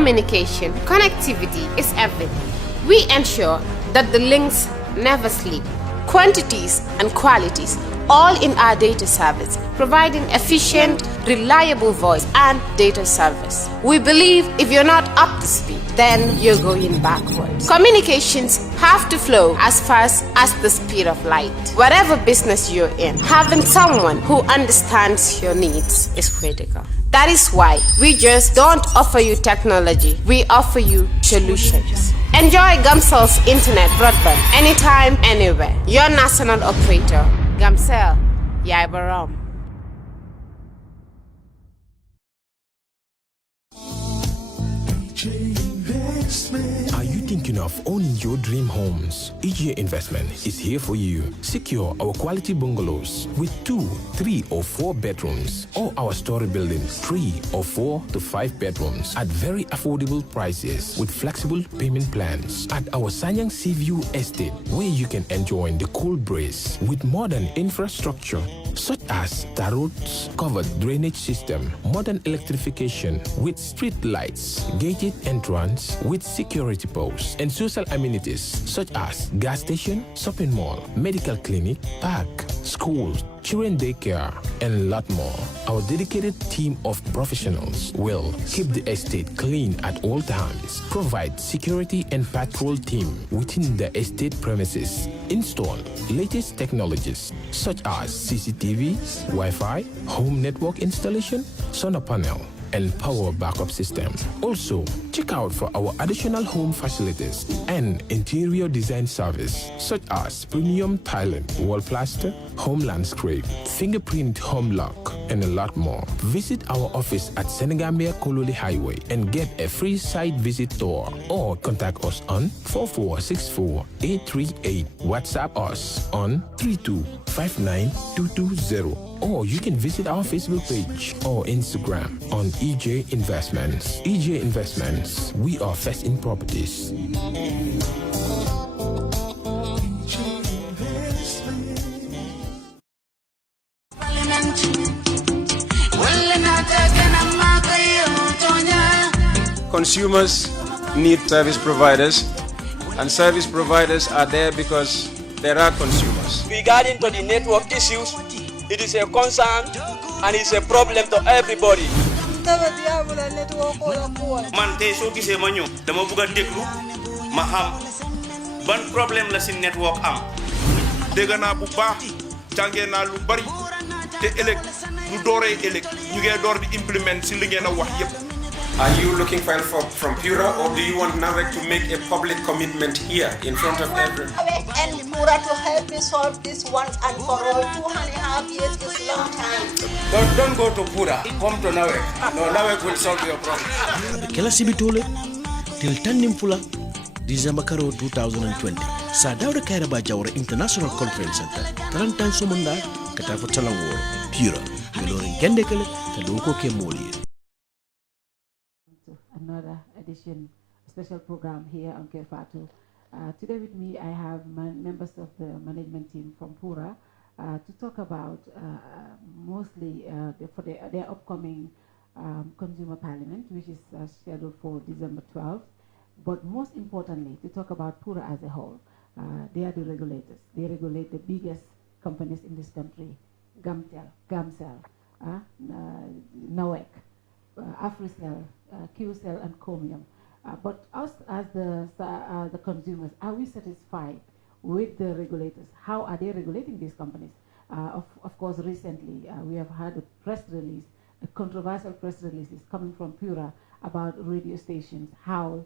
communication, connectivity is everything. We ensure that the links never sleep. Quantities and qualities, all in our data service, providing efficient, reliable voice and data service. We believe if you're not up to speed, then you're going backwards. Communications have to flow as fast as the speed of light. Whatever business you're in, having someone who understands your needs is critical. That is why we just don't offer you technology, we offer you solutions. Enjoy Gamcel's internet broadband anytime, anywhere. Your national operator, Gamcel, Yaibaram. Are you thinking of owning your dream homes? EJ Investment is here for you. Secure our quality bungalows with 2, 3 or 4 bedrooms, or our story buildings 3 or 4 to 5 bedrooms at very affordable prices with flexible payment plans at our Sanyang Seaview Estate, where you can enjoy the cool breeze with modern infrastructure such as tar roads, covered drainage system, modern electrification with street lights, gated entrance with security posts, and social amenities such as gas station, shopping mall, medical clinic, park, schools, children daycare, and a lot more. Our dedicated team of professionals will keep the estate clean at all times, provide security and patrol team within the estate premises, install latest technologies such as CCTV, Wi-Fi, home network installation, solar panel, and power backup system. Also, check out for our additional home facilities and interior design service such as premium tiling, wall plaster, home landscape, fingerprint home lock, and a lot more. Visit our office at Senegambia Kololi Highway and get a free site visit tour, or contact us on 4464838. WhatsApp us on 3259220. Or you can visit our Facebook page or Instagram on EJ Investments. EJ Investments, we are first in properties. Consumers need service providers, and service providers are there because there are consumers. Regarding to the network issues, it is a concern and it's a problem to everybody. Man tay so gisee ma ñëw dama bëgg a déglu ma xam ban problème la ci network am. Dégg naa bu baax jàngee naa lu bari te ëllëg lu dooree ëllëg ñu ngi door di implement ci li ngeen a wax yépp. Are you looking for help from PURA, or do you want NAWEC to make a public commitment here in front of everyone? And PURA to help me solve this once and for all. 2.5 years is a long time. Don't go to PURA, come to NAWEC. No, NAWEC will solve your problem. Kela sibitole till Tandim Fula, December 2020. Sa Dawda Kairaba Jawra International Conference Center. Tarantan Sumanda, Katafo Talawar, PURA. Melorin Gendekele, Taloko Kemoli. Another edition, special program here on Kerr Fatou. Today with me, I have members of the management team from PURA to talk about mostly for their upcoming Consumer Parliament, which is scheduled for December 12th. But most importantly, to talk about PURA as a whole. They are the regulators. They regulate the biggest companies in this country: Gamcel, NAWEC, AfriCell, QCell, and Comium. But us as the consumers, are we satisfied with the regulators? How are they regulating these companies? Of course, recently we have had a press release, a controversial press releases coming from PURA about radio stations, how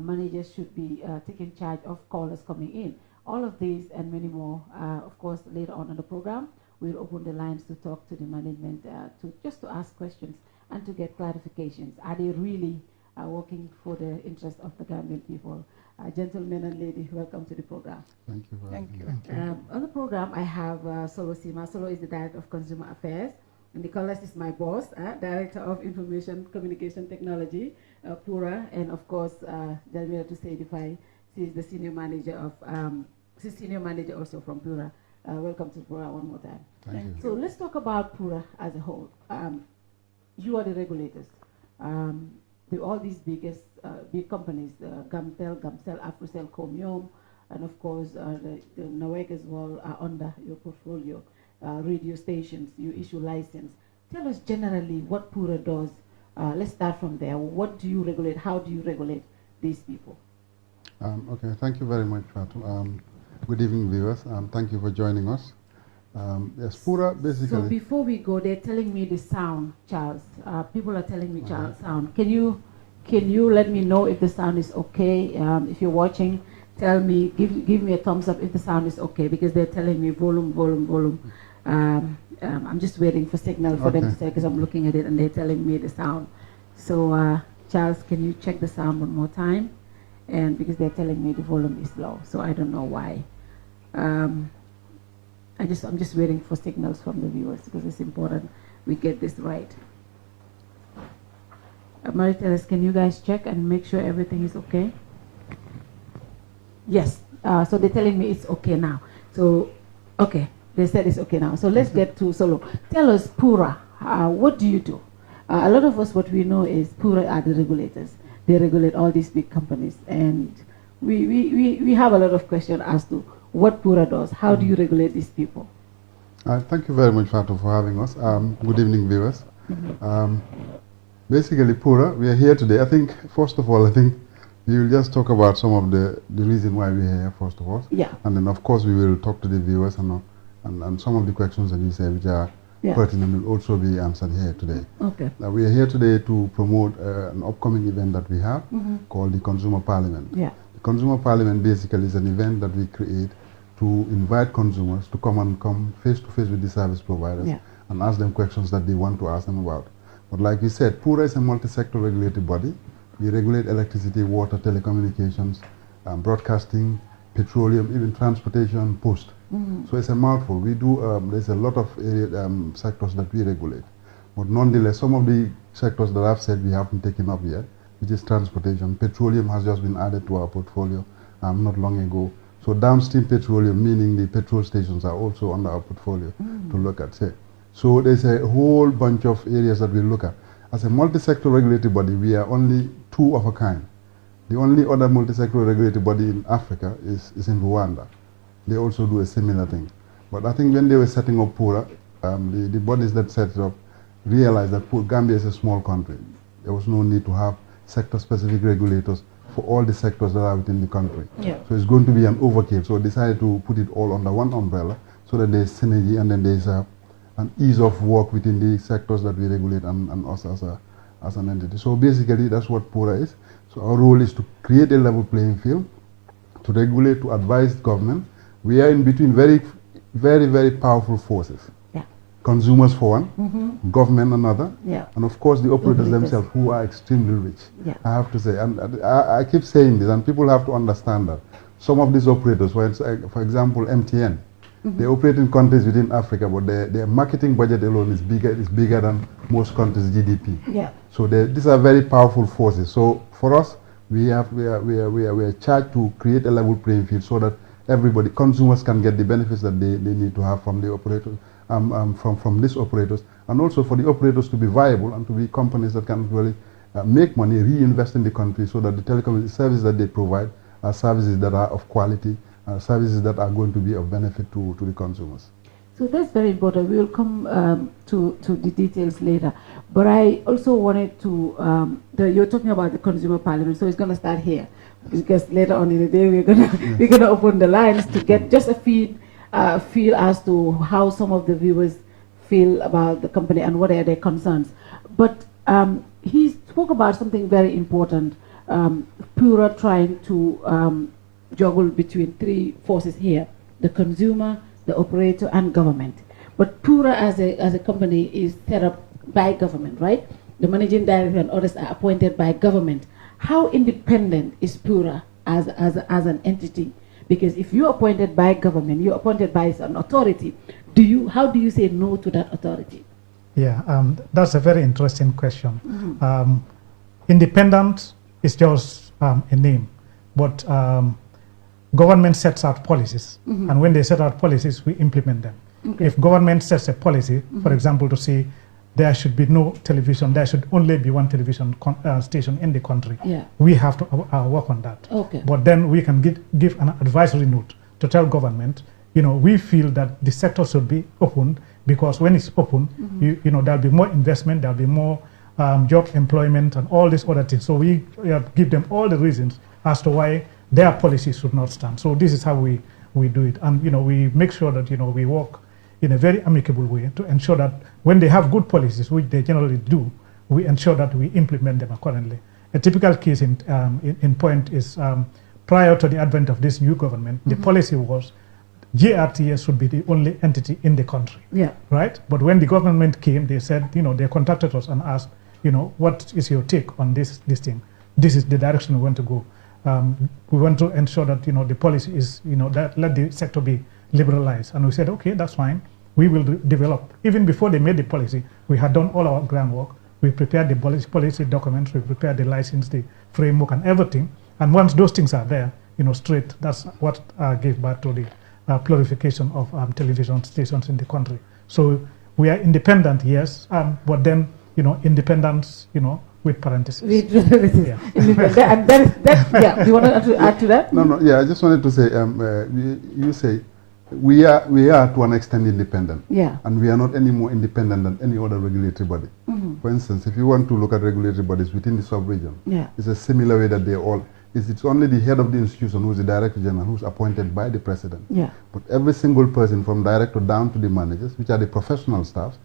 managers should be taking charge of callers coming in. All of these and many more, of course, later on in the program, we'll open the lines to talk to the management to ask questions and to get clarifications. Are they really working for the interest of the Gambian people? Gentlemen and ladies, welcome to the program. Thank you. Thank you. On the program, I have Solo Sima. Solo is the Director of Consumer Affairs. And Nicholas is my boss, Director of Information Communication Technology, PURA. And of course, Jamila to certify, she's the Senior Manager of, she's Senior Manager also from PURA. Welcome to PURA one more time. Thank you. So let's talk about PURA as a whole. You are the regulators. all these big companies, Gamtel, Afrocell, Comium, and of course the NAWEC as well are under your portfolio. Radio stations, you issue license. Tell us generally what PURA does. Let's start from there. What do you regulate? How do you regulate these people? Okay, thank you very much, Fatou. Good evening, viewers. Thank you for joining us. Yes, PURA basically. So before we go, they're telling me the sound, Charles. People are telling me sound. Can you let me know if the sound is okay? If you're watching, tell me, give me a thumbs up if the sound is okay, because they're telling me volume. I'm just waiting for signal for them to say, because I'm looking at it and they're telling me the sound. So Charles, can you check the sound one more time? And because they're telling me the volume is low, so I don't know why. I'm just waiting for signals from the viewers, because it's important we get this right. Maritelis, can you guys check and make sure everything is okay? Yes. So they're telling me it's okay now. So, okay. They said it's okay now. So let's get to Solo. Tell us, PURA, what do you do? A lot of us, what we know is PURA are the regulators. They regulate all these big companies. And we have a lot of questions as to what PURA does. How do you regulate these people? Thank you very much, Fatou, for having us. Good evening, viewers. Basically, PURA, we are here today. I think, first of all, we will just talk about some of the reason why we are here, first of all. Yeah. And then, of course, we will talk to the viewers and some of the questions that you said, which are pertinent, will also be answered here today. Okay. We are here today to promote an upcoming event that we have called the Consumer Parliament. Yeah. The Consumer Parliament basically is an event that we create to invite consumers to come face to face with the service providers and ask them questions that they want to ask them about. But like you said, PURA is a multi-sector regulated body. We regulate electricity, water, telecommunications, broadcasting, petroleum, even transportation, post. So it's a mouthful. We do, there's a lot of sectors that we regulate. But nonetheless, some of the sectors that I've said we haven't taken up yet, which is transportation. Petroleum has just been added to our portfolio not long ago. So downstream petroleum, meaning the petrol stations, are also under our portfolio to look at. So there's a whole bunch of areas that we look at. As a multi-sector regulated body, we are only two of a kind. The only other multi-sector regulated body in Africa is in Rwanda. They also do a similar thing. But I think when they were setting up PURA, the bodies that set it up realized that Gambia is a small country. There was no need to have sector-specific regulators for all the sectors that are within the country. Yeah. So it's going to be an overkill. So decided to put it all under one umbrella so that there's synergy and then there's an ease of work within the sectors that we regulate and us as an entity. So basically that's what PURA is. So our role is to create a level playing field, to regulate, to advise government. We are in between very, very powerful forces. Yeah. Consumers for one, government another, and of course the operators themselves, who are extremely rich. Yeah. I have to say, and I keep saying this, and people have to understand that some of these operators, for example, MTN, they operate in countries within Africa, but their marketing budget alone is bigger than most countries' GDP. Yeah. So these are very powerful forces. So for us, we are charged to create a level playing field so that everybody, consumers, can get the benefits that they need to have from the operators, from these operators, and also for the operators to be viable and to be companies that can really make money, reinvest in the country, so that the telecom services that they provide are services that are of quality, services that are going to be of benefit to the consumers. So that's very important. We will come to the details later. But I also wanted to, you're talking about the Consumer Parliament, so it's going to start here. Because later on in the day, we're gonna open the lines to get just a feel as to how some of the viewers feel about the company and what are their concerns. But he spoke about something very important, PURA trying to juggle between three forces here: the consumer, the operator, and government. But PURA as a company is set up by government, right? The managing director and others are appointed by government. How independent is PURA as an entity? Because if you're appointed by government, you're appointed by an authority, how do you say no to that authority? Yeah, that's a very interesting question. Independent is just a name, but government sets out policies, and when they set out policies, we implement them. Okay. If government sets a policy, for example, to say there should be no television. There should only be one television station in the country. Yeah. We have to work on that. Okay. But then we can give an advisory note to tell government, we feel that the sector should be opened, because when it's open, there'll be more investment, there'll be more job employment and all these other things. So we give them all the reasons as to why their policies should not stand. So this is how we do it. And, we make sure that, we work in a very amicable way to ensure that when they have good policies, which they generally do, we ensure that we implement them accordingly. A typical case in point is prior to the advent of this new government, the policy was JRTS should be the only entity in the country. Yeah. Right? But when the government came, they said, they contacted us and asked, what is your take on this thing? This is the direction we want to go. We want to ensure that, the policy is, that let the sector be liberalized. And we said, okay, that's fine. We will develop. Even before they made the policy, we had done all our groundwork. We prepared the policy documents, we prepared the license, the framework and everything. And once those things are there, straight, that's what gave birth to the proliferation of television stations in the country. So we are independent, yes, but then, independence, with parentheses. Yeah. Yeah. Do you want to add to that? No. Yeah, I just wanted to say, you say, we are to an extent independent. Yeah. And we are not any more independent than any other regulatory body. For instance, if you want to look at regulatory bodies within the sub-region, it's a similar way that they all, it's only the head of the institution who's the director general who's appointed by the president. Yeah. But every single person from director down to the managers, which are the professional staffs,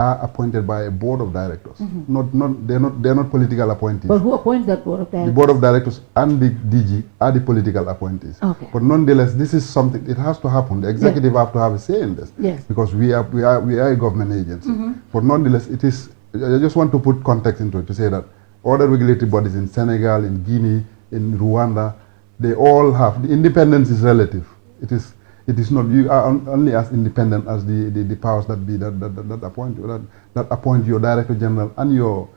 are appointed by a board of directors. They're not political appointees. But who appoints that board of directors? The board of directors and the DG are the political appointees. Okay. But nonetheless, this is something, it has to happen. The executive have to have a say in this. Yes. Because we are a government agency. But nonetheless, it is, I just want to put context into it to say that other regulatory bodies in Senegal, in Guinea, in Rwanda, they all have, the independence is relative. It is not, you are only as independent as the powers that be that appoint your director general and your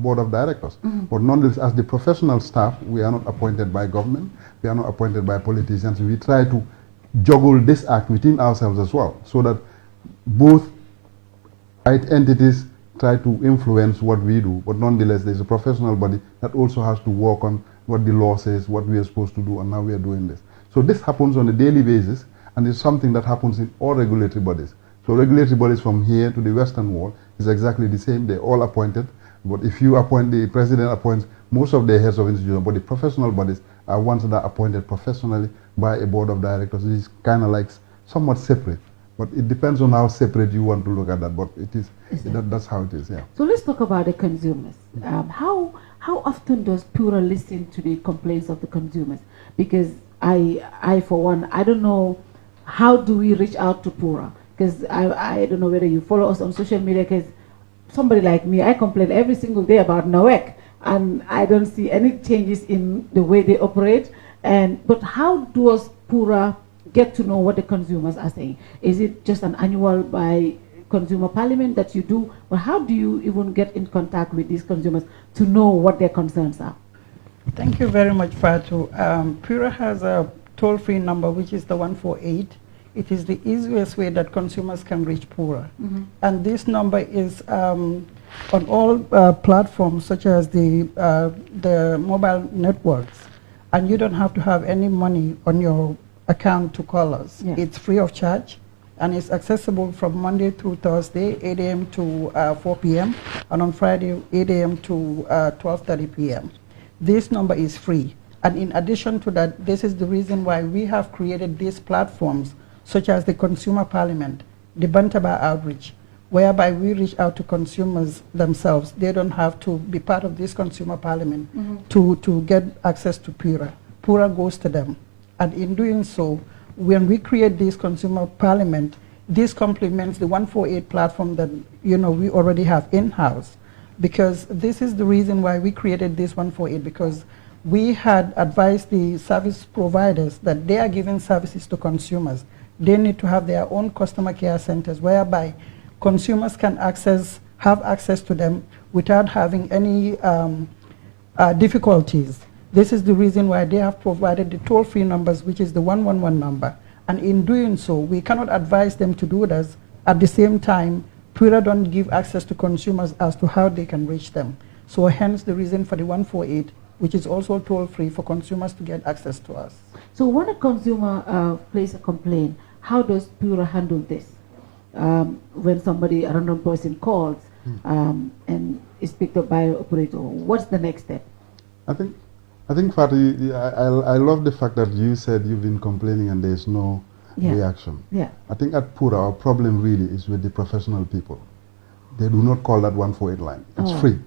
board of directors. But nonetheless, as the professional staff, we are not appointed by government, we are not appointed by politicians. We try to juggle this act within ourselves as well, so that both entities try to influence what we do, but nonetheless, there's a professional body that also has to work on what the law says, what we are supposed to do, and now we are doing this. So this happens on a daily basis, and it's something that happens in all regulatory bodies. So regulatory bodies from here to the Western Wall is exactly the same. They're all appointed, but if you appoint, the president appoints most of the heads of institutions, but the professional bodies are ones that are appointed professionally by a board of directors. It is kind of like somewhat separate, but it depends on how separate you want to look at that, but it is, that's how it is, yeah. So let's talk about the consumers. How often does PURA listen to the complaints of the consumers? Because I for one, I don't know, how do we reach out to PURA? Because I don't know whether you follow us on social media, because somebody like me, I complain every single day about NOEC, and I don't see any changes in the way they operate. But how does PURA get to know what the consumers are saying? Is it just an annual by consumer parliament that you do, or how do you even get in contact with these consumers to know what their concerns are? Thank you very much, Fatou. PURA has a toll-free number, which is the 148. It is the easiest way that consumers can reach PURA. And this number is on all platforms, such as the mobile networks. And you don't have to have any money on your account to call us. Yeah. It's free of charge. And it's accessible from Monday through Thursday, 8 a.m. to 4 p.m., and on Friday, 8 a.m. to 12:30 p.m. This number is free. And in addition to that, this is the reason why we have created these platforms, such as the Consumer Parliament, the Bantaba Outreach, whereby we reach out to consumers themselves. They don't have to be part of this Consumer Parliament to get access to PURA. PURA goes to them. And in doing so, when we create this Consumer Parliament, this complements the 148 platform that we already have in-house, because this is the reason why we created this 148, because we had advised the service providers that they are giving services to consumers. They need to have their own customer care centers, whereby consumers can have access to them without having any difficulties. This is the reason why they have provided the toll-free numbers, which is the 111 number. And in doing so, we cannot advise them to do this At the same time, PURA don't give access to consumers as to how they can reach them. So hence the reason for the 148, which is also toll-free for consumers to get access to us. So when a consumer places a complaint, how does PURA handle this? When somebody, a random person calls and is picked up by an operator, what's the next step? I think Fatou, I love the fact that you said you've been complaining and there's no reaction. Yeah. I think at PURA, our problem really is with the professional people. They do not call that 148 line. It's free.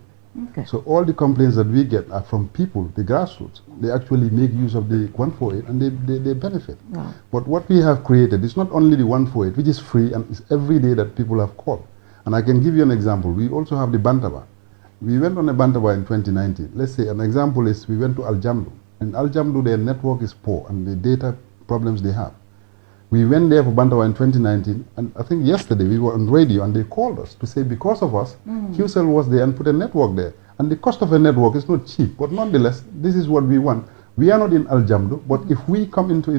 Okay. So all the complaints that we get are from people, the grassroots. They actually make use of the 148 and they benefit. Wow. But what we have created is not only the 148, which is free and it's every day that people have called. And I can give you an example. We also have the Bantaba. We went on a Bantaba in 2019. Let's say an example is we went to Al Jamdu. In Al Jamdu, their network is poor and the data problems they have. We went there for Bantaba in 2019, and I think yesterday we were on radio and they called us to say because of us, QCell was there and put a network there. And the cost of a network is not cheap, but nonetheless, this is what we want. We are not in Al Jamdu, but if we come into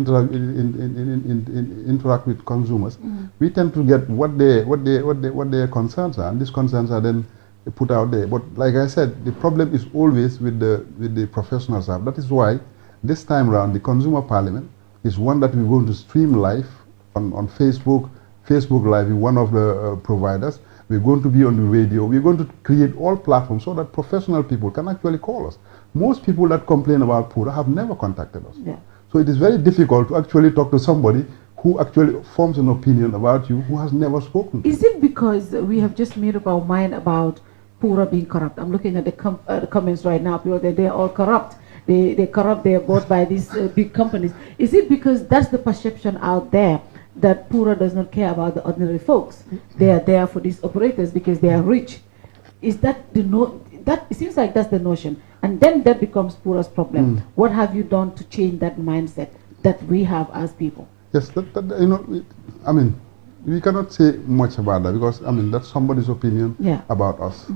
interact with consumers, we tend to get what their concerns are, and these concerns are then put out there. But like I said, the problem is always with the professional staff. That is why this time around the Consumer Parliament is one that we're going to stream live on Facebook. Facebook Live is one of the providers. We're going to be on the radio. We're going to create all platforms so that professional people can actually call us. Most people that complain about PURA have never contacted us. Yeah. So it is very difficult to actually talk to somebody who actually forms an opinion about you who has never spoken to you. Is it because we have just made up our mind about PURA being corrupt? I'm looking at the comments right now. People, they're all corrupt. They're corrupt, they're bought by these big companies. Is it because that's the perception out there that PURA does not care about the ordinary folks? They are there for these operators because they are rich. Is that it seems like that's the notion. And then that becomes PURA's problem. What have you done to change that mindset that we have as people? Yes, I mean, we cannot say much about that because, I mean, that's somebody's opinion about us.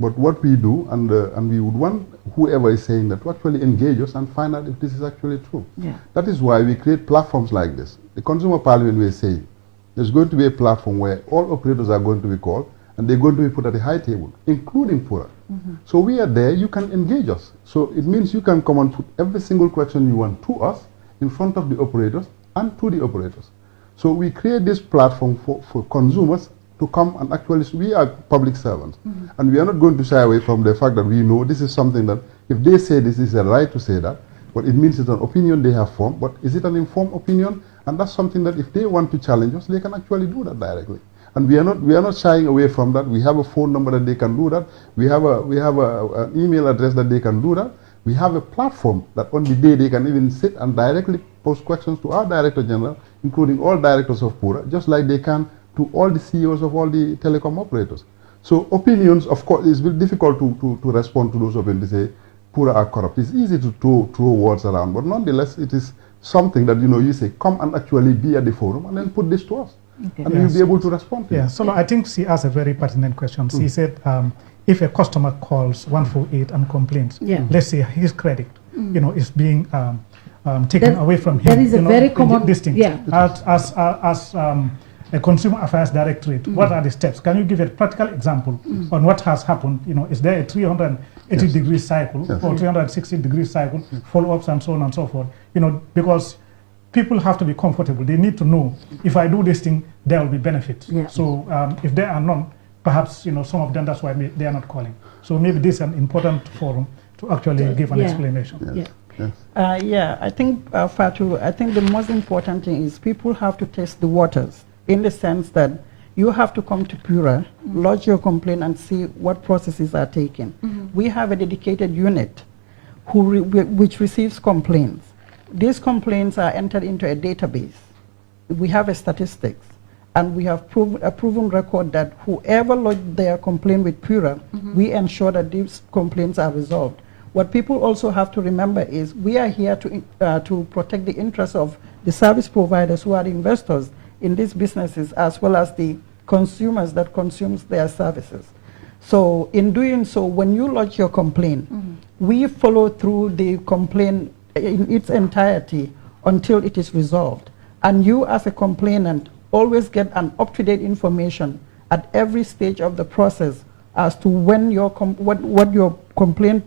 But what we do, and we would want whoever is saying that to actually engage us and find out if this is actually true. Yeah. That is why we create platforms like this. The Consumer Parliament, we are saying, there's going to be a platform where all operators are going to be called and they're going to be put at a high table, including PURA. So we are there, you can engage us. So it means you can come and put every single question you want to us in front of the operators and to the operators. So we create this platform for consumers to come and actually, we are public servants. And we are not going to shy away from the fact that we know this is something that, if they say this is a right to say that, but it means it's an opinion they have formed, but is it an informed opinion? And that's something that if they want to challenge us, they can actually do that directly. And we are not shying away from that. We have a phone number that they can do that. We have an email address that they can do that. We have a platform that on the day they can even sit and directly pose questions to our Director General, including all directors of PURA, just like they can to all the CEOs of all the telecom operators. So opinions, of course, it's very difficult to respond to those opinions to say PURA are corrupt. It's easy to throw words around, but nonetheless, it is something that, you say, come and actually be at the forum and then put this to us. Okay. And you'll be able to respond to it. Yeah, so I think she asked a very pertinent question. She said, if a customer calls 148 and complains, let's say his credit, is being taken away from him. That is a very common distinct. Yeah. As a Consumer Affairs Directorate, what are the steps? Can you give a practical example on what has happened? Is there a 380-degree cycle or 360-degree cycle, follow-ups and so on and so forth? Because people have to be comfortable. They need to know if I do this thing, there will be benefits. Yeah. So if there are none, perhaps some of them, that's why they are not calling. So maybe this is an important forum to actually give an explanation. I think, Fatou, I think the most important thing is people have to test the waters in the sense that you have to come to PURA, lodge your complaint and see what processes are taken. We have a dedicated unit which receives complaints. These complaints are entered into a database. We have a statistics, and we have a proven record that whoever lodged their complaint with PURA, we ensure that these complaints are resolved. What people also have to remember is we are here to protect the interests of the service providers who are the investors in these businesses, as well as the consumers that consumes their services. So in doing so, when you lodge your complaint, we follow through the complaint in its entirety until it is resolved. And you as a complainant always get an up-to-date information at every stage of the process as to when your what your complaint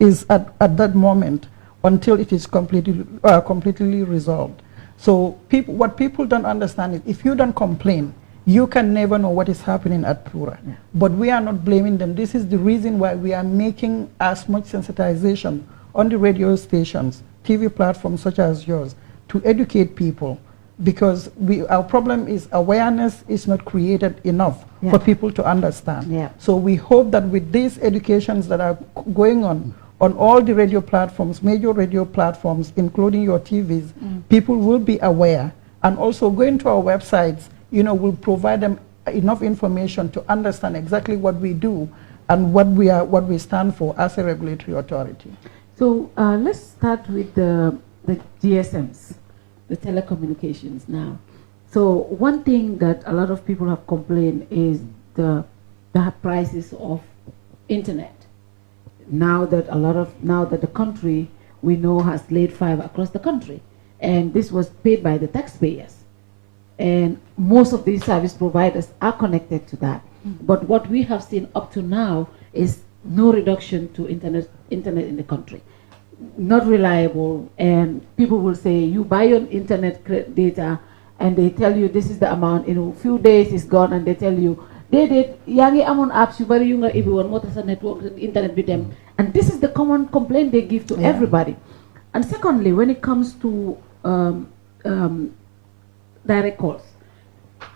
is at that moment until it is completely resolved. So what people don't understand is if you don't complain, you can never know what is happening at PURA. Yeah. But we are not blaming them. This is the reason why we are making as much sensitization on the radio stations, TV platforms such as yours, to educate people, because our problem is awareness is not created enough for people to understand. Yeah. So we hope that with these educations that are going on all the radio platforms, major radio platforms, including your TVs, people will be aware, and also going to our websites, will provide them enough information to understand exactly what we do and what we stand for as a regulatory authority. So let's start with the GSMs, the telecommunications now. So one thing that a lot of people have complained is the prices of internet. Now that the country we know has laid fiber across the country, and this was paid by the taxpayers, and most of these service providers are connected to that. But what we have seen up to now is no reduction to internet in the country. Not reliable, and people will say you buy your internet data and they tell you this is the amount, in a few days it's gone, and they tell you yangi amon apps you bari yu nga ibi won mota sa network internet with them. And this is the common complaint they give to everybody. And secondly, when it comes to direct calls,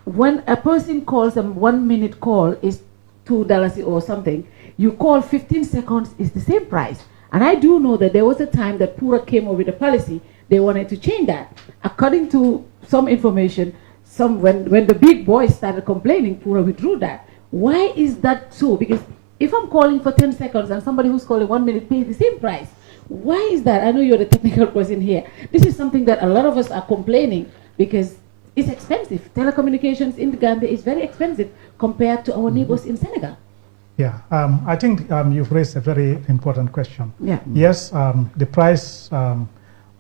when a person calls them, 1 minute call is $2 or something, you call 15 seconds is the same price. And I do know that there was a time that PURA came up with a policy, they wanted to change that. According to some information, when the big boys started complaining, PURA withdrew that. Why is that so? Because if I'm calling for 10 seconds and somebody who's calling 1 minute pays the same price, why is that? I know you're the technical person here. This is something that a lot of us are complaining because it's expensive. Telecommunications in the Gambia is very expensive compared to our neighbors in Senegal. Yeah, I think you've raised a very important question. Yeah. Yes, the price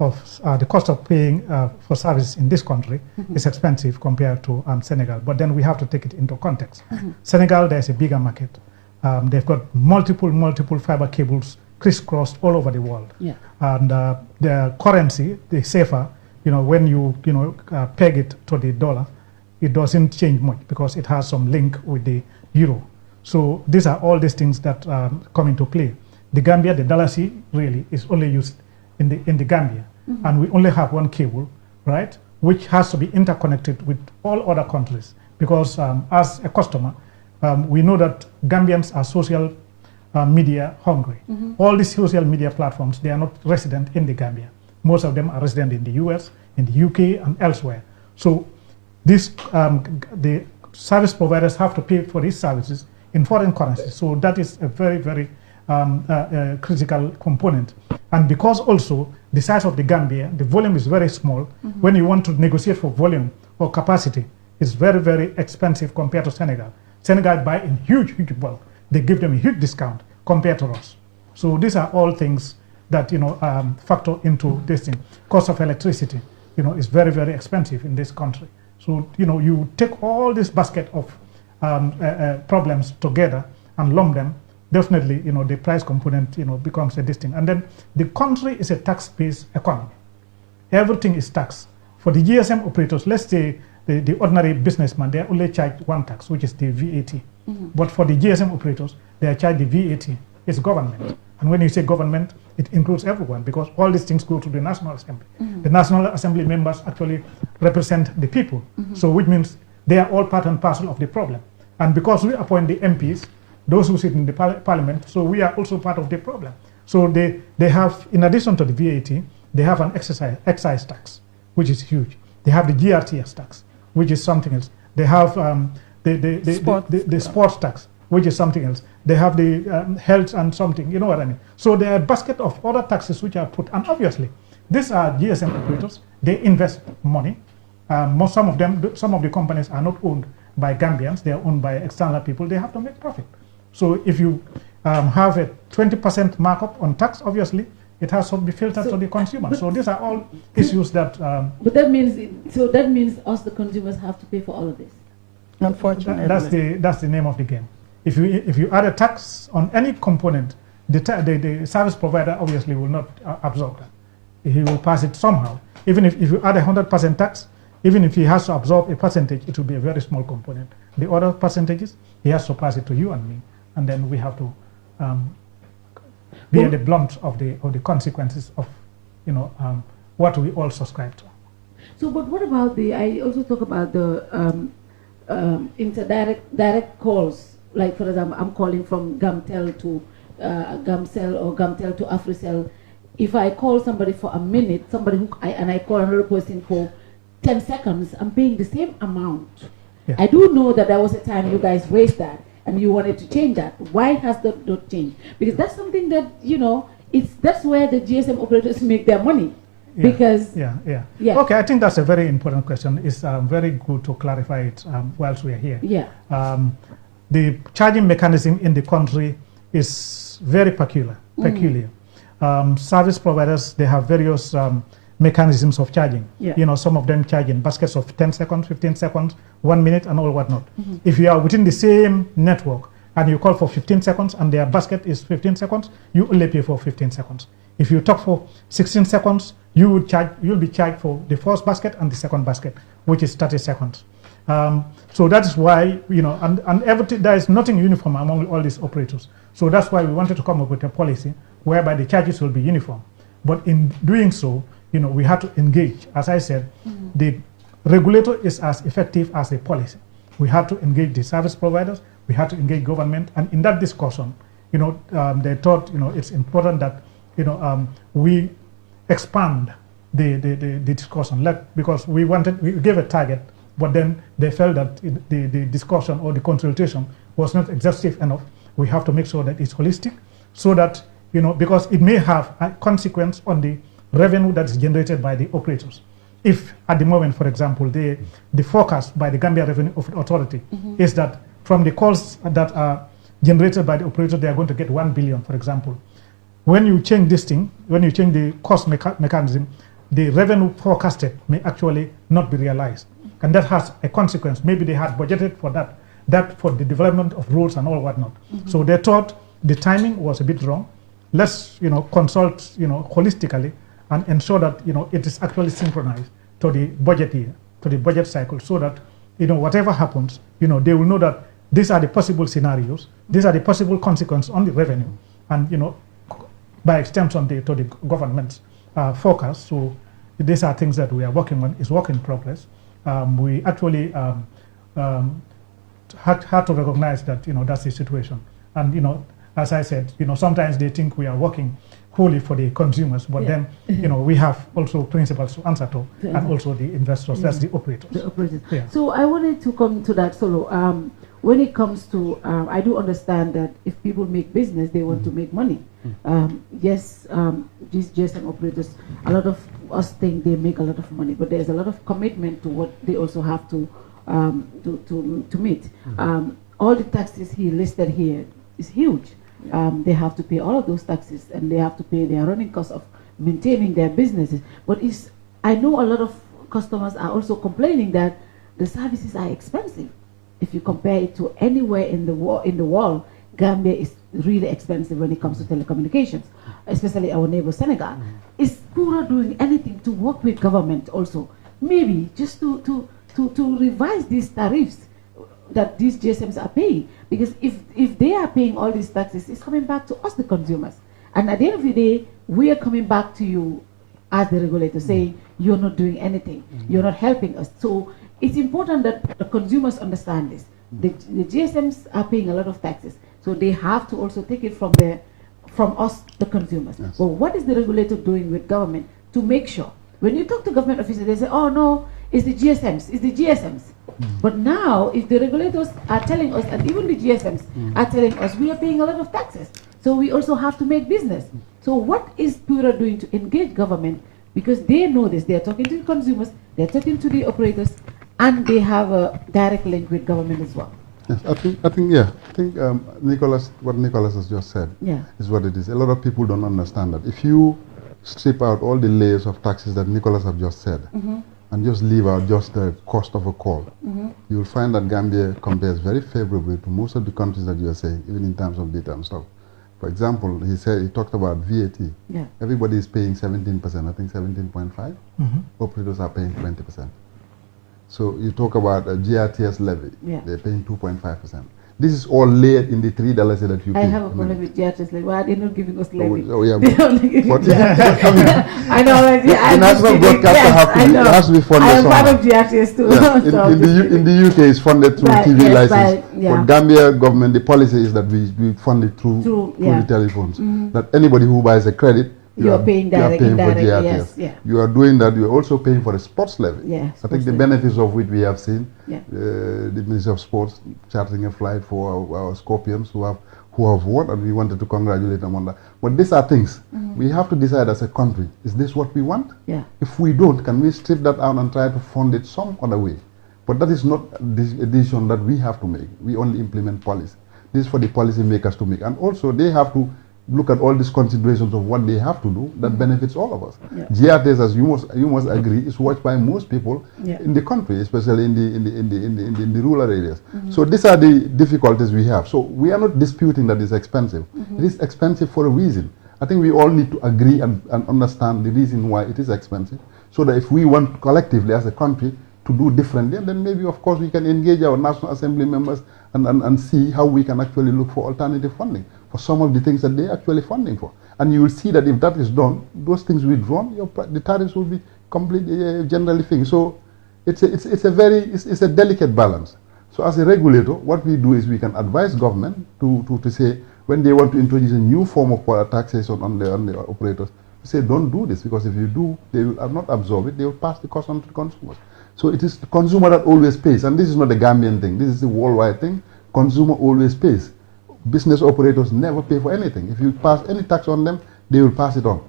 of the cost of paying for service in this country is expensive compared to Senegal, but then we have to take it into context. Senegal, there's a bigger market. They've got multiple fiber cables crisscrossed all over the world. Yeah. And the currency, the safer, when you peg it to the dollar, it doesn't change much because it has some link with the euro. So these are all these things that come into play. The Gambia, the dalasi really is only used in the Gambia, and we only have one cable, right, which has to be interconnected with all other countries because as a customer, we know that Gambians are social media hungry. All these social media platforms, they are not resident in the Gambia. Most of them are resident in the US, in the UK, and elsewhere. So this, the service providers have to pay for these services in foreign currency. So that is a very, very critical component. And because also the size of the Gambia, the volume is very small, when you want to negotiate for volume or capacity, it's very, very expensive compared to Senegal. Senegal buy in huge bulk. They give them a huge discount compared to us. So these are all things that factor into this thing. Cost of electricity, is very, very expensive in this country. So you take all this basket of problems together and lump them. Definitely, the price component, becomes a distinct. And then the country is a tax-based economy. Everything is taxed. For the GSM operators, let's say the ordinary businessman, they are only charged one tax, which is the VAT. But for the GSM operators, they are charged the VAT. It's government. And when you say government, it includes everyone because all these things go to the National Assembly. The National Assembly members actually represent the people. So which means they are all part and parcel of the problem. And because we appoint the MPs, those who sit in the parliament, so we are also part of the problem. So they have, in addition to the VAT, they have an excise tax, which is huge. They have the GRTS tax, which is something else. They have the sports tax, which is something else. They have the health and something, you know what I mean? So there are a basket of other taxes which are put, and obviously, these are GSM operators. They invest money. Some of the companies are not owned by Gambians. They are owned by external people. They have to make profit. So if you have a 20% markup on tax, obviously, It has to be filtered to the consumer. So these are all issues that... but that means us, the consumers, have to pay for all of this. Unfortunately. That's the name of the game. If you add a tax on any component, the service provider obviously will not absorb that. He will pass it somehow. Even if you add 100% tax, even if he has to absorb a percentage, it will be a very small component. The other percentages, he has to pass it to you and me, and then we have to bear the blunt of the consequences of what we all subscribe to. So, but what about I also talk about the direct calls. Like, for example, I'm calling from Gamtel to Gamcell or Gamtel to Africell. If I call somebody for a minute, and I call another person for 10 seconds, I'm paying the same amount. Yeah. I do know that there was a time you guys raised that and you wanted to change that. Why has that not changed? Because that's something that, that's where the GSM operators make their money. Yeah. Because yeah. Okay, I think that's a very important question. It's very good to clarify it whilst we are here. Yeah. The charging mechanism in the country is very peculiar. Service providers, they have various mechanisms of charging. Yeah. Some of them charge in baskets of 10 seconds, 15 seconds, 1 minute, and all whatnot. If you are within the same network and you call for 15 seconds and their basket is 15 seconds, you only pay for 15 seconds. If you talk for 16 seconds, you'll be charged for the first basket and the second basket, which is 30 seconds. So that's why, and everything, there is nothing uniform among all these operators. So that's why we wanted to come up with a policy whereby the charges will be uniform. But in doing so, we had to engage. As I said, the regulator is as effective as the policy. We had to engage the service providers, we had to engage government, and in that discussion, they thought, it's important that, we expand the discussion, because we gave a target, but then they felt that the discussion or the consultation was not exhaustive enough. We have to make sure that it's holistic, so that, because it may have a consequence on the revenue that is generated by the operators. If at the moment, for example, the forecast by the Gambia Revenue Authority is that from the calls that are generated by the operator, they are going to get 1 billion, for example. When you change this thing, when you change the cost mechanism, the revenue forecasted may actually not be realized. And that has a consequence. Maybe they had budgeted for that for the development of roads and all whatnot. So they thought the timing was a bit wrong. Let's, consult, holistically and ensure that, it is actually synchronized to the budget year, to the budget cycle, so that, whatever happens, they will know that these are the possible scenarios, these are the possible consequences on the revenue, and, by extension to the government's forecast. So these are things that we are working on. It's work in progress. We actually had to recognize that, that's the situation. And, as I said, sometimes they think we are working wholly for the consumers, but then, we have also principles to answer to, and also the investors, that's the operators. The operators. Yeah. So I wanted to come to that solo. When it comes to, I do understand that if people make business, they want to make money. Yes, these GSM operators, a lot of us think they make a lot of money, but there's a lot of commitment to what they also have to meet. All the taxes he listed here is huge. They have to pay all of those taxes, and they have to pay their running costs of maintaining their businesses. But I know a lot of customers are also complaining that the services are expensive. If you compare it to anywhere in the world, Gambia is really expensive when it comes to telecommunications, especially our neighbor Senegal. Is PURA doing anything to work with government also? Maybe just to revise these tariffs that these GSMs are paying, because if they are paying all these taxes, it's coming back to us, the consumers. And at the end of the day, we are coming back to you as the regulator, saying you're not doing anything, you're not helping us. So it's important that the consumers understand this. The GSMs are paying a lot of taxes, so they have to also take it from us, the consumers. Yes. But what is the regulator doing with government to make sure? When you talk to government officials, they say, oh no, it's the GSMs, it's the GSMs. But now, if the regulators are telling us, and even the GSMs are telling us, we are paying a lot of taxes, so we also have to make business. So what is PURA doing to engage government? Because they know this, they are talking to the consumers, they are talking to the operators, and they have a direct link with government as well. Yes, I think Nicholas, what Nicholas has just said is what it is. A lot of people don't understand that. If you strip out all the layers of taxes that Nicholas have just said, and just leave out just the cost of a call, you will find that Gambia compares very favorably to most of the countries that you are saying, even in terms of data and stuff. For example, he talked about VAT. Yeah. Everybody is paying 17%, I think 17.5. Operators are paying 20%. So you talk about a GRTS levy, they're paying 2.5%. This is all layered in the $3 that you pay. I have a problem with GRTS levy. Why are they not giving us levy? Oh yeah, They only give but I know. the national broadcaster it has to be funded. I am part of GRTS too. Yes. In the UK, it's funded through TV license. But Gambia government, the policy is that we fund it through the telephones. That anybody who buys a credit, you are paying for GRTS. Yes, you are doing that. You are also paying for a sports levy. Yes, I think the benefits of which we have seen, the Ministry of Sports chartering a flight for our Scorpions who have won, and we wanted to congratulate them on that. But these are things we have to decide as a country: is this what we want? Yeah. If we don't, can we strip that out and try to fund it some other way? But that is not a decision that we have to make. We only implement policy. This is for the policy makers to make, and also they have to look at all these considerations of what they have to do that benefits all of us. GRTS, as you must agree, is watched by most people in the country, especially in the rural areas. So these are the difficulties we have. So we are not disputing that it's expensive. It is expensive for a reason. I think we all need to agree and understand the reason why it is expensive, so that if we want collectively as a country to do differently, then maybe of course we can engage our National Assembly members and see how we can actually look for alternative funding for some of the things that they're actually funding for. And you will see that if that is done, those things withdrawn, the tariffs will be completely generally fixed. So it's a delicate balance. So as a regulator, what we do is we can advise government to say when they want to introduce a new form of taxation on the operators, to say don't do this, because if you do, they will not absorb it, they will pass the cost on to the consumers. So it is the consumer that always pays, and this is not a Gambian thing, this is a worldwide thing. Consumer always pays. Business operators never pay for anything. If you pass any tax on them, they will pass it on.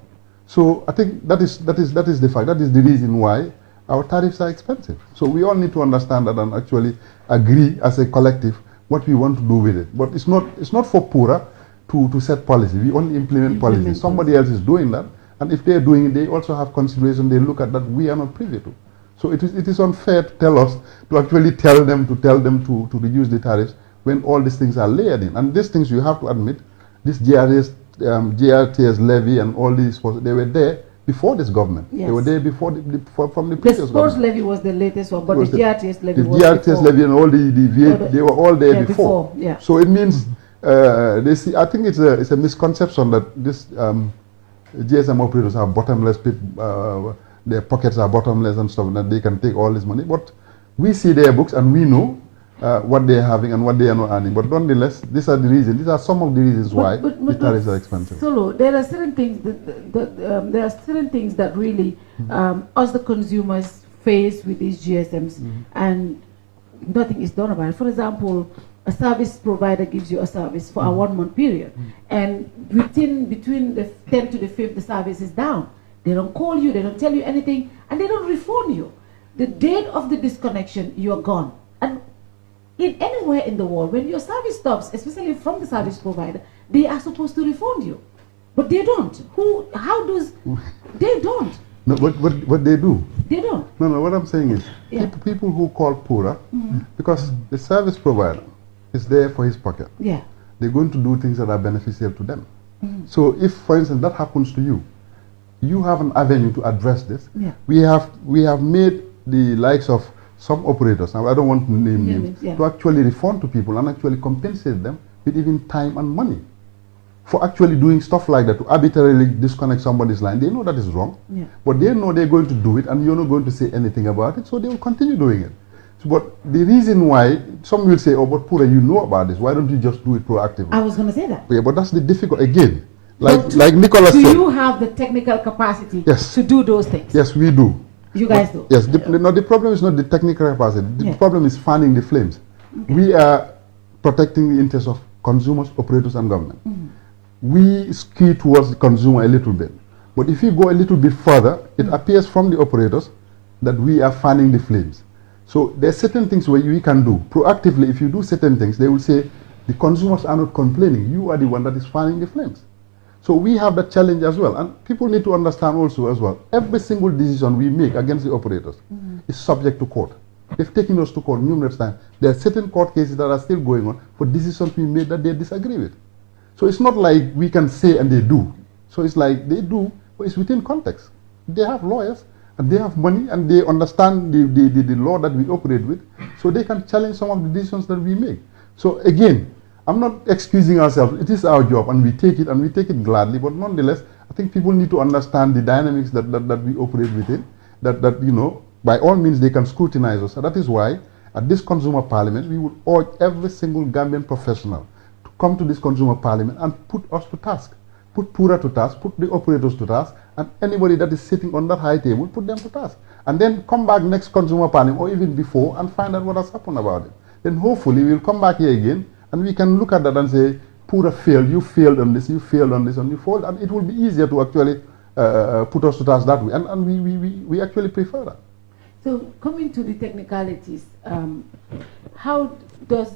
So I think that is the fact. That is the reason why our tariffs are expensive. So we all need to understand that and actually agree as a collective what we want to do with it. But it's not for PURA to set policy. We only implement policy. Somebody else is doing that, and if they are doing it, they also have consideration. They look at that we are not privy to. So it is unfair to actually tell them to reduce the tariffs when all these things are layered in. And these things, you have to admit, this GRTS levy and all these, they were there before this government. Yes. They were there before from the previous government. The sports levy was the latest one, but the GRTS levy was GRTS before. levy and all the VAT, they were all there before. Yeah. So it means, they see, I think it's a misconception that this GSM operators are bottomless people, their pockets are bottomless and stuff, and that they can take all this money. But we see their books and we know what they are having and what they are not earning. But nonetheless, these are the reasons. These are some of the reasons why the tariffs are expensive. Solo, there are certain things that really us the consumers face with these GSMs, and nothing is done about it. For example, a service provider gives you a service for a 1 month period, and between the 10th to the 5th, the service is down. They don't call you, they don't tell you anything, and they don't refund you. The date of the disconnection, you're gone. And in anywhere in the world, when your service stops, especially from the service provider, they are supposed to refund you. But they don't. They don't. No, what they do? They don't. No, what I'm saying is, people who call PURA, because the service provider is there for his pocket. Yeah. They're going to do things that are beneficial to them. So if, for instance, that happens to you, you have an avenue to address this. Yeah. We have made the likes of some operators, now I don't want to name names, to actually refund to people and actually compensate them with even time and money for actually doing stuff like that, to arbitrarily disconnect somebody's line. They know that is wrong, but they know they're going to do it and you're not going to say anything about it, so they will continue doing it. So, but the reason why, some will say, oh, but PURA, you know about this, why don't you just do it proactively? I was going to say that. Yeah, but that's the difficult, again, like Nicholas said. Do you have the technical capacity to do those things? Yes, we do. You guys do? Yes. The problem is not the technical capacity. The problem is fanning the flames. Okay. We are protecting the interests of consumers, operators, and government. We skew towards the consumer a little bit. But if you go a little bit further, it appears from the operators that we are fanning the flames. So there are certain things where we can do. Proactively, if you do certain things, they will say, the consumers are not complaining. You are the one that is fanning the flames. So we have that challenge as well. And people need to understand also as well, every single decision we make against the operators is subject to court. They've taken us to court numerous times. There are certain court cases that are still going on for decisions we made that they disagree with. So it's not like we can say and they do. So it's like they do, but it's within context. They have lawyers and they have money and they understand the law that we operate with, so they can challenge some of the decisions that we make. So again, I'm not excusing ourselves. It is our job and we take it gladly, but nonetheless, I think people need to understand the dynamics that we operate within, that you know, by all means they can scrutinize us. And that is why at this consumer parliament, we would urge every single Gambian professional to come to this consumer parliament and put us to task. Put PURA to task, put the operators to task, and anybody that is sitting on that high table, put them to task. And then come back next consumer parliament or even before and find out what has happened about it. Then hopefully we'll come back here again and we can look at that and say, PURA failed, you failed on this, you failed on this, and you failed. And it will be easier to actually put us to task that way. And we actually prefer that. So coming to the technicalities, how does,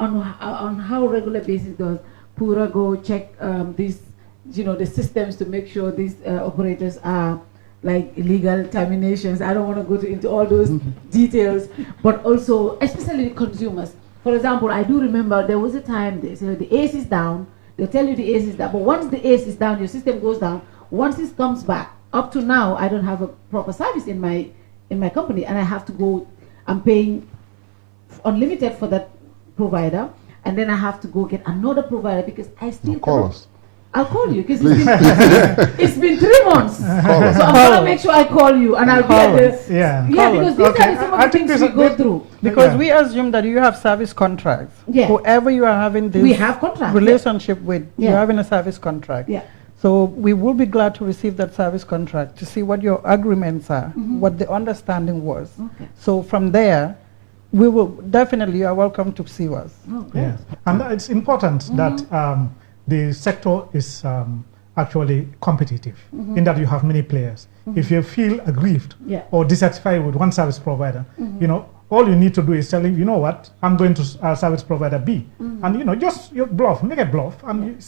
on how regular basis does PURA go check these, the systems to make sure these operators are like illegal terminations? I don't want to go into all those details, but also, especially consumers. For example, I do remember there was a time they said the ACE is down, they'll tell you the ACE is down, but once the ACE is down, your system goes down. Once it comes back, up to now, I don't have a proper service in my company, and I have to go, I'm paying unlimited for that provider, and then I have to go get another provider because I still call us. I'll call you because it's been 3 months. So I'm gonna make sure I call you and I'll be at the because these are some of the things we go through. Because we assume that you have service contracts. Yeah. Whoever you are having this relationship with, you're having a service contract. Yeah. So we will be glad to receive that service contract to see what your agreements are, what the understanding was. Okay. So from there, we will definitely, you are welcome to see us. Okay. Yes. And it's important that the sector is actually competitive in that you have many players. If you feel aggrieved or dissatisfied with one service provider, all you need to do is tell him, you know what, I'm going to service provider B. And just bluff, make a bluff and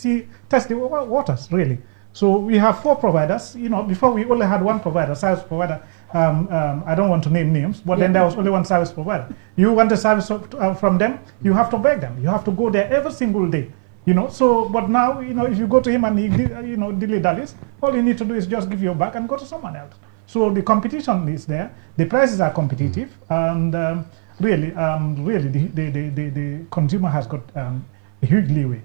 test the waters really. So we have 4 providers, before we only had one provider, service provider. I don't want to name names, but then there was only one service provider. You want a service from them, you have to beg them. You have to go there every single day. But now, if you go to him and he, dilly-dallies, all you need to do is just give your back and go to someone else. So the competition is there, the prices are competitive, and really, the consumer has got a huge leeway.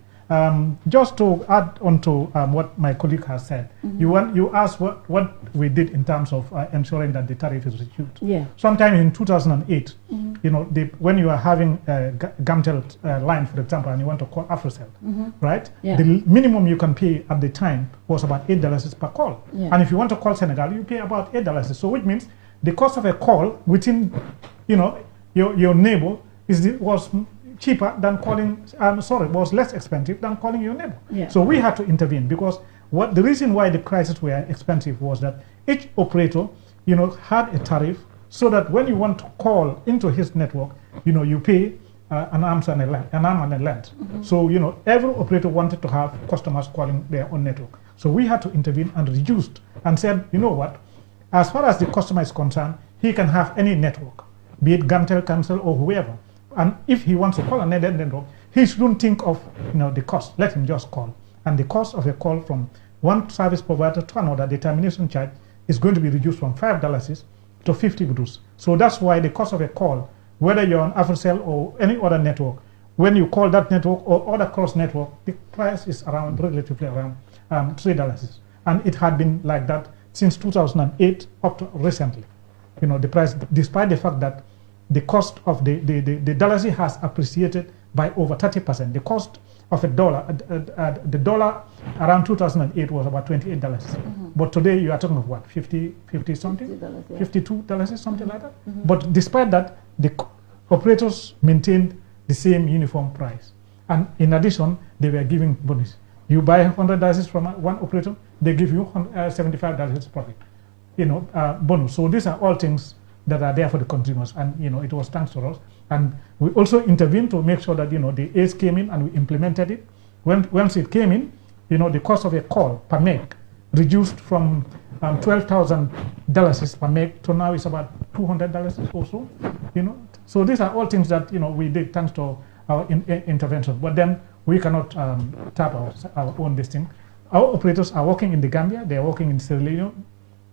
Just to add on to what my colleague has said, you asked what we did in terms of ensuring that the tariff is reduced. Yeah. Sometime in 2008, when you are having a Gamtel line, for example, and you want to call AfroCell, right? Yeah. The minimum you can pay at the time was about $8 per call. Yeah. And if you want to call Senegal, you pay about $8. So which means the cost of a call within, your neighbor was cheaper than calling, was less expensive than calling your neighbor. Yeah. So we had to intervene because the reason why the prices were expensive was that each operator, had a tariff so that when you want to call into his network, you pay an arm and a length. So, every operator wanted to have customers calling their own network. So we had to intervene and reduced and said, you know what, as far as the customer is concerned, he can have any network, be it Gamtel, Cancel, or whoever. And if he wants to call another network, he shouldn't think of the cost. Let him just call. And the cost of a call from one service provider to another, the termination charge is going to be reduced from $5 to 50 budus. So that's why the cost of a call, whether you're on AfroCell or any other network, when you call that network or other cross network, the price is relatively around $3. And it had been like that since 2008 up to recently. The price, despite the fact that the cost of the dollar has appreciated by over 30%. The cost of the dollar around 2008 was about $28. But today you are talking of what, 50 something? $52, something like that. But despite that, the operators maintained the same uniform price. And in addition, they were giving bonus. You buy $100 from one operator, they give you $75 profit, bonus. So these are all things that are there for the consumers, and it was thanks to us. And we also intervened to make sure that the ACE came in and we implemented it. Once it came in, the cost of a call per meg reduced from $12,000 per meg to now is about $200 or so. So these are all things that we did thanks to our intervention. But then we cannot tap our own this thing. Our operators are working in the Gambia. They are working in Sierra Leone,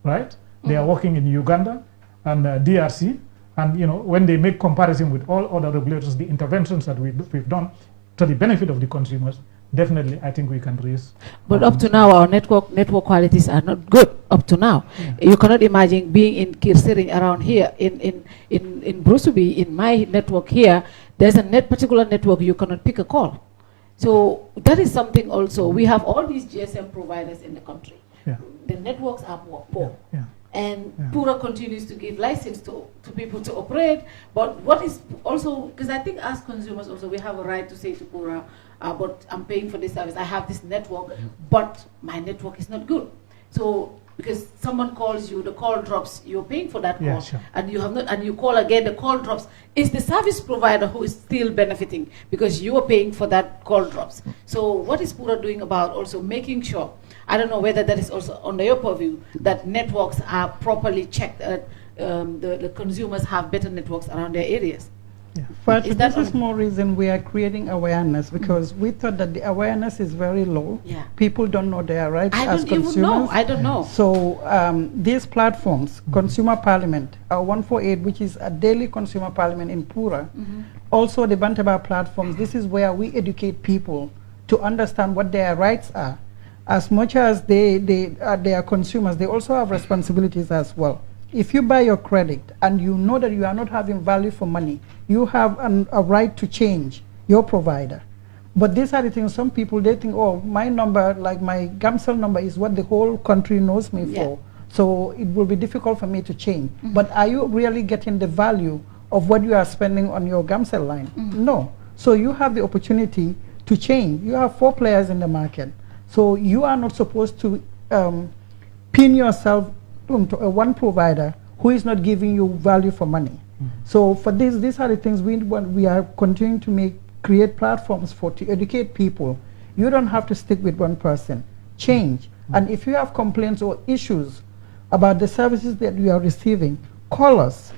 right? They are working in Uganda and DRC. And when they make comparison with all other regulators, the interventions that we've done to the benefit of the consumers, definitely I think we can raise. But up to now, our network qualities are not good. Up to now, you cannot imagine being in Kerr around here in Brusubi, in my network here. There's a particular network you cannot pick a call. So that is something also. We have all these GSM providers in the country. The networks are more poor. And PURA continues to give license to people to operate. But what is also, because I think as consumers also, we have a right to say to PURA, but I'm paying for this service, I have this network, but my network is not good. So, because someone calls you, the call drops, you're paying for that call, and you have not, and you call again, the call drops. It's the service provider who is still benefiting because you are paying for that call drops. So what is PURA doing about also making sure, I don't know whether that is also under your purview, that networks are properly checked, the consumers have better networks around their areas? But this is more reason we are creating awareness, because we thought that the awareness is very low. People don't know their rights as consumers. I don't know. So these platforms, Consumer Parliament, 148, which is a daily consumer parliament in PURA, also the Bantaba platforms, this is where we educate people to understand what their rights are. As much as they are consumers, they also have responsibilities as well. If you buy your credit and you know that you are not having value for money, you have a right to change your provider. But these are the things, some people, they think, oh, my number, like my GAMCEL number is what the whole country knows me for. So it will be difficult for me to change. But are you really getting the value of what you are spending on your GAMCEL line? No. So you have the opportunity to change. You have 4 players in the market. So you are not supposed to pin yourself to one provider who is not giving you value for money. So for this, these are the things we are continuing to create platforms to educate people. You don't have to stick with one person. Change. And if you have complaints or issues about the services that you are receiving, call us.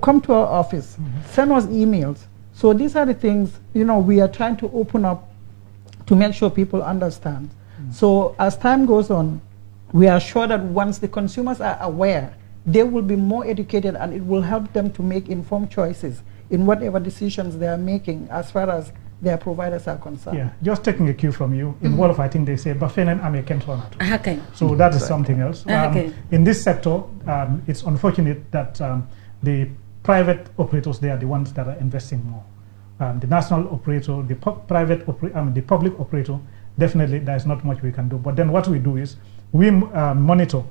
Come to our office. Send us emails. So these are the things, we are trying to open up to make sure people understand. So as time goes on, we are sure that once the consumers are aware, they will be more educated, and it will help them to make informed choices in whatever decisions they are making as far as their providers are concerned. Yeah, just taking a cue from you, in Wolof I think they say, Bafenen American Tornado. So that is something else. In this sector, it's unfortunate that the private operators, they are the ones that are investing more. The national operator, the public operator, definitely there's not much we can do. But then what we do is, we monitor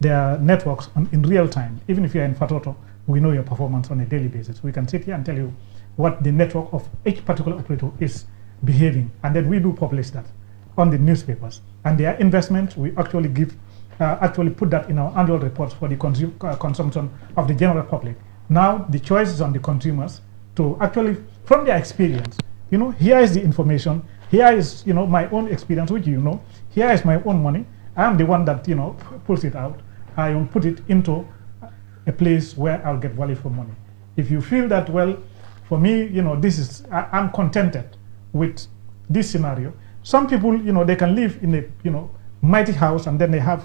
their networks in real time. Even if you're in Fatou, we know your performance on a daily basis. We can sit here and tell you what the network of each particular operator is behaving. And then we do publish that on the newspapers. And their investment, we actually put that in our annual reports for the consumption of the general public. Now, the choice is on the consumers to actually, from their experience, here is the information, here is, my own experience, which here is my own money. I am the one that, pulls it out. I will put it into a place where I'll get value for money. If you feel that, well, for me, I'm contented with this scenario. Some people, they can live in a, mighty house, and then they have,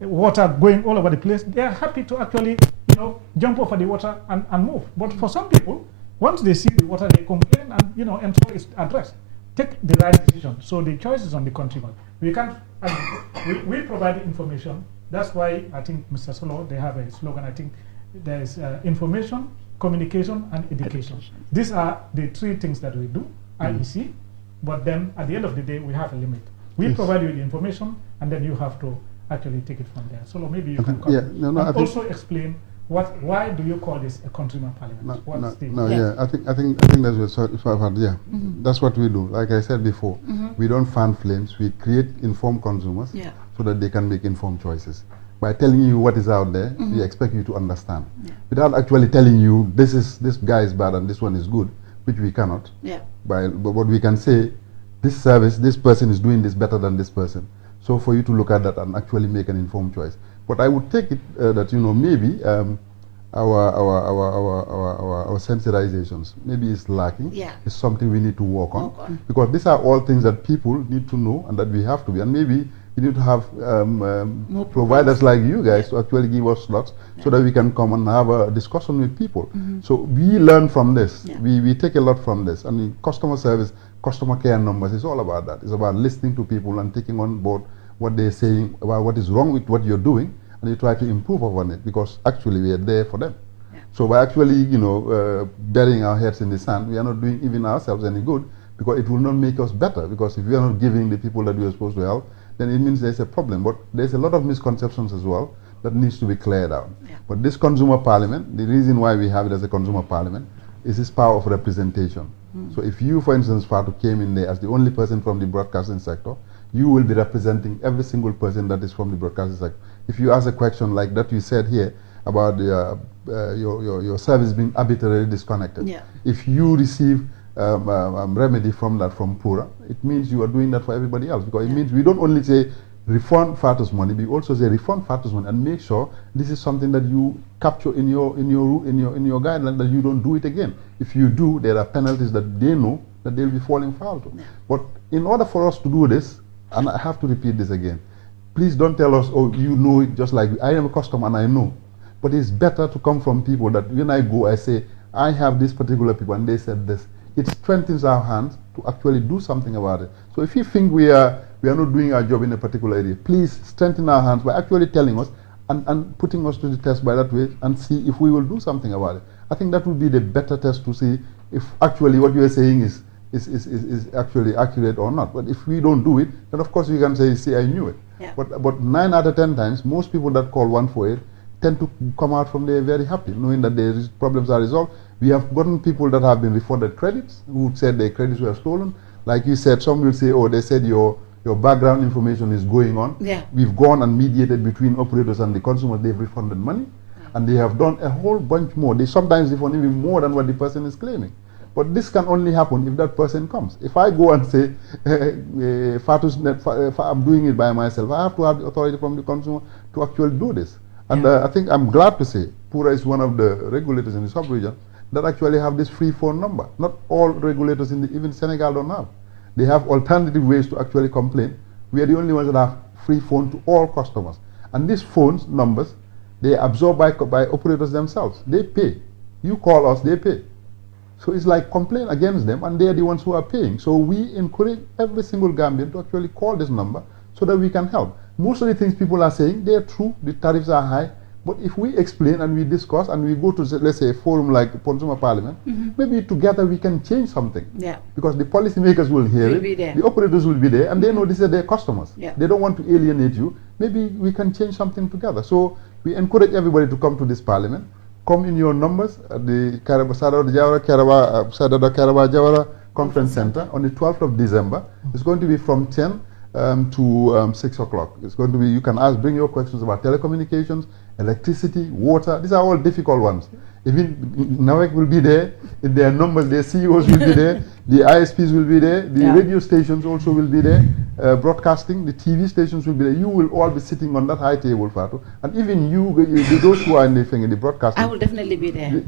water going all over the place. They are happy to actually, jump over the water and move. But for some people, once they see the water, they complain, and, until it's addressed. Take the right decision. So the choice is on the consumer. We can't. We provide the information. That's why I think Mr. Solo, they have a slogan. I think there is information, communication, and education. These are the 3 things that we do, IEC. But then at the end of the day, we have a limit. We provide you the information, and then you have to actually take it from there. Solo, maybe you can come and also explain why do you call this a consumer parliament? I think that's what that's what we do. Like I said before, we don't fan flames. We create informed consumers so that they can make informed choices. By telling you what is out there, we expect you to understand. Without actually telling you this guy is bad and this one is good, which we cannot. But what we can say, this service, this person is doing this better than this person. So for you to look at that and actually make an informed choice. But I would take it that, you know, maybe our sensitizations maybe is lacking. Yeah. It's something we need to work on. Because these are all things that people need to know and that we have to be. And maybe we need to have providers like you guys to actually give us slots so that we can come and have a discussion with people. So we learn from this. We take a lot from this. And in customer service, customer care numbers, it's all about that. It's about listening to people and taking on board what they're saying about what is wrong with what you're doing, and you try to improve upon it, because actually we are there for them. So by actually, you know, burying our heads in the sand, we are not doing even ourselves any good, because it will not make us better. Because if we are not giving the people that we are supposed to help, then it means there's a problem. But there's a lot of misconceptions as well that needs to be cleared out. But this consumer parliament, the reason why we have it as a consumer parliament is this power of representation. So if you, for instance, Fatou, came in there as the only person from the broadcasting sector, you will be representing every single person that is from the broadcasting sector. If you ask a question like that you said here about your service being arbitrarily disconnected, if you receive remedy from that from PURA, it means you are doing that for everybody else, because it means we don't only say refund Fatou's money, we also say refund Fatou's money and make sure this is something that you capture in your guideline, that you don't do it again. If you do, there are penalties that they know that they'll be falling foul to. But in order for us to do this, and I have to repeat this again, please don't tell us, oh, you know it just like I am a customer and I know. But it's better to come from people that when I go, I say, I have this particular people and they said this. It strengthens our hands to actually do something about it. So if you think we are not doing our job in a particular area, please strengthen our hands by actually telling us and putting us to the test by that way and see if we will do something about it. I think that would be the better test to see if actually what you are saying is actually accurate or not. But if we don't do it, then of course we can say, see, I knew it. But 9 out of 10 times, most people that call 148 tend to come out from there very happy, knowing that their problems are resolved. We have gotten people that have been refunded credits, who said their credits were stolen. Like you said, some will say, oh, they said your background information is going on. We've gone and mediated between operators and the consumers. They've refunded money. And they have done a whole bunch more. They sometimes refund even more than what the person is claiming. But this can only happen if that person comes. If I go and say, I'm doing it by myself, I have to have the authority from the consumer to actually do this. And I think I'm glad to say PURA is one of the regulators in the sub-region that actually have this free phone number. Not all regulators in even Senegal don't have. They have alternative ways to actually complain. We are the only ones that have free phone to all customers. And these phones numbers, they are absorbed by operators themselves. They pay. You call us, they pay. So it's like complain against them, and they are the ones who are paying. So we encourage every single Gambian to actually call this number so that we can help. Most of the things people are saying, they are true, the tariffs are high, but if we explain and we discuss and we go to, let's say, a forum like Consumer Parliament, maybe together we can change something. Because the policymakers will hear it, the operators will be there, and they know these are their customers. They don't want to alienate you. Maybe we can change something together. So we encourage everybody to come to this parliament. Come in your numbers at the Sadada Karaba Jawara Conference Center on the 12th of December. It's going to be from 10 to 6 o'clock. It's going to be, you can bring your questions about telecommunications, electricity, water. These are all difficult ones. Even NAWEC will be there. In their numbers, their CEOs will be there. The ISPs will be there. The radio stations also will be there. Broadcasting, the TV stations will be there. You will all be sitting on that high table, Fatou. And even those who are in the broadcasting. I will definitely be there.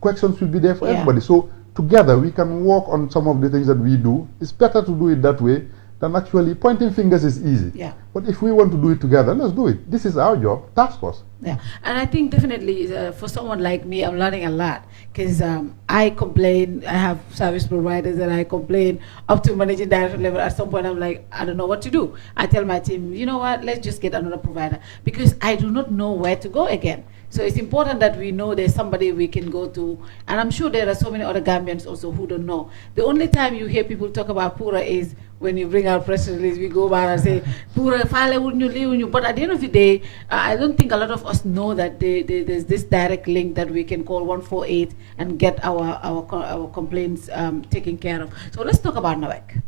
Questions will be there for everybody. So together we can work on some of the things that we do. It's better to do it that way than actually pointing fingers is easy. But if we want to do it together, let's do it. This is our job, task force. And I think definitely for someone like me, I'm learning a lot, because I complain, I have service providers and I complain up to managing director level. At some point I'm like, I don't know what to do. I tell my team, you know what, let's just get another provider, because I do not know where to go again. So it's important that we know there's somebody we can go to. And I'm sure there are so many other Gambians also who don't know. The only time you hear people talk about PURA is when you bring out press release, we go back and say, PURA, file you. But at the end of the day, I don't think a lot of us know that there's this direct link that we can call 148 and get our complaints taken care of. So let's talk about NAWEC.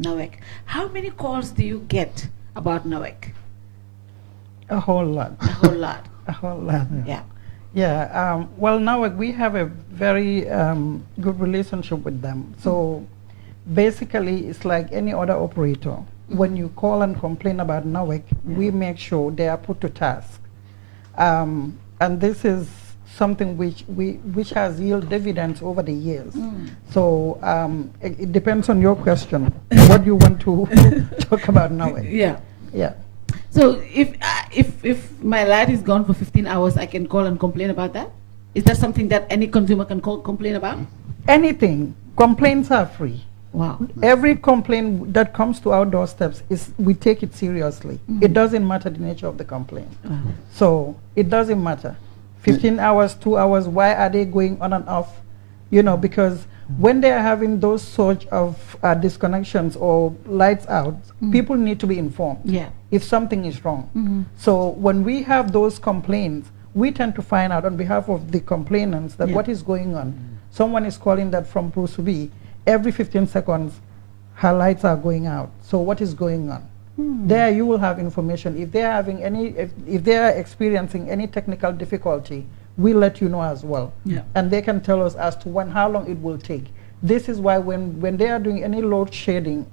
NAWEC. How many calls do you get about NAWEC? A whole lot. A whole lot. A whole lot. Yeah. Well, NAWEC, we have a very good relationship with them. So basically it's like any other operator. When you call and complain about NAWEC, we make sure they are put to task. And this is something which has yielded dividends over the years. So it depends on your question, what you want to talk about NAWEC. Yeah. Yeah. So if my light is gone for 15 hours, I can call and complain about that? Is that something that any consumer can complain about? Anything. Complaints are free. Wow. Every complaint that comes to our doorsteps, we take it seriously. It doesn't matter the nature of the complaint. So it doesn't matter. 15 hours, 2 hours, why are they going on and off? You know, because when they are having those sort of disconnections or lights out, people need to be informed if something is wrong. So when we have those complaints, we tend to find out on behalf of the complainants that what is going on. Someone is calling that from Bruce B. Every 15 seconds, her lights are going out. So what is going on? There you will have information. If they are having if they are experiencing any technical difficulty, we'll let you know as well. And they can tell us as to how long it will take. This is why when they are doing any load shedding,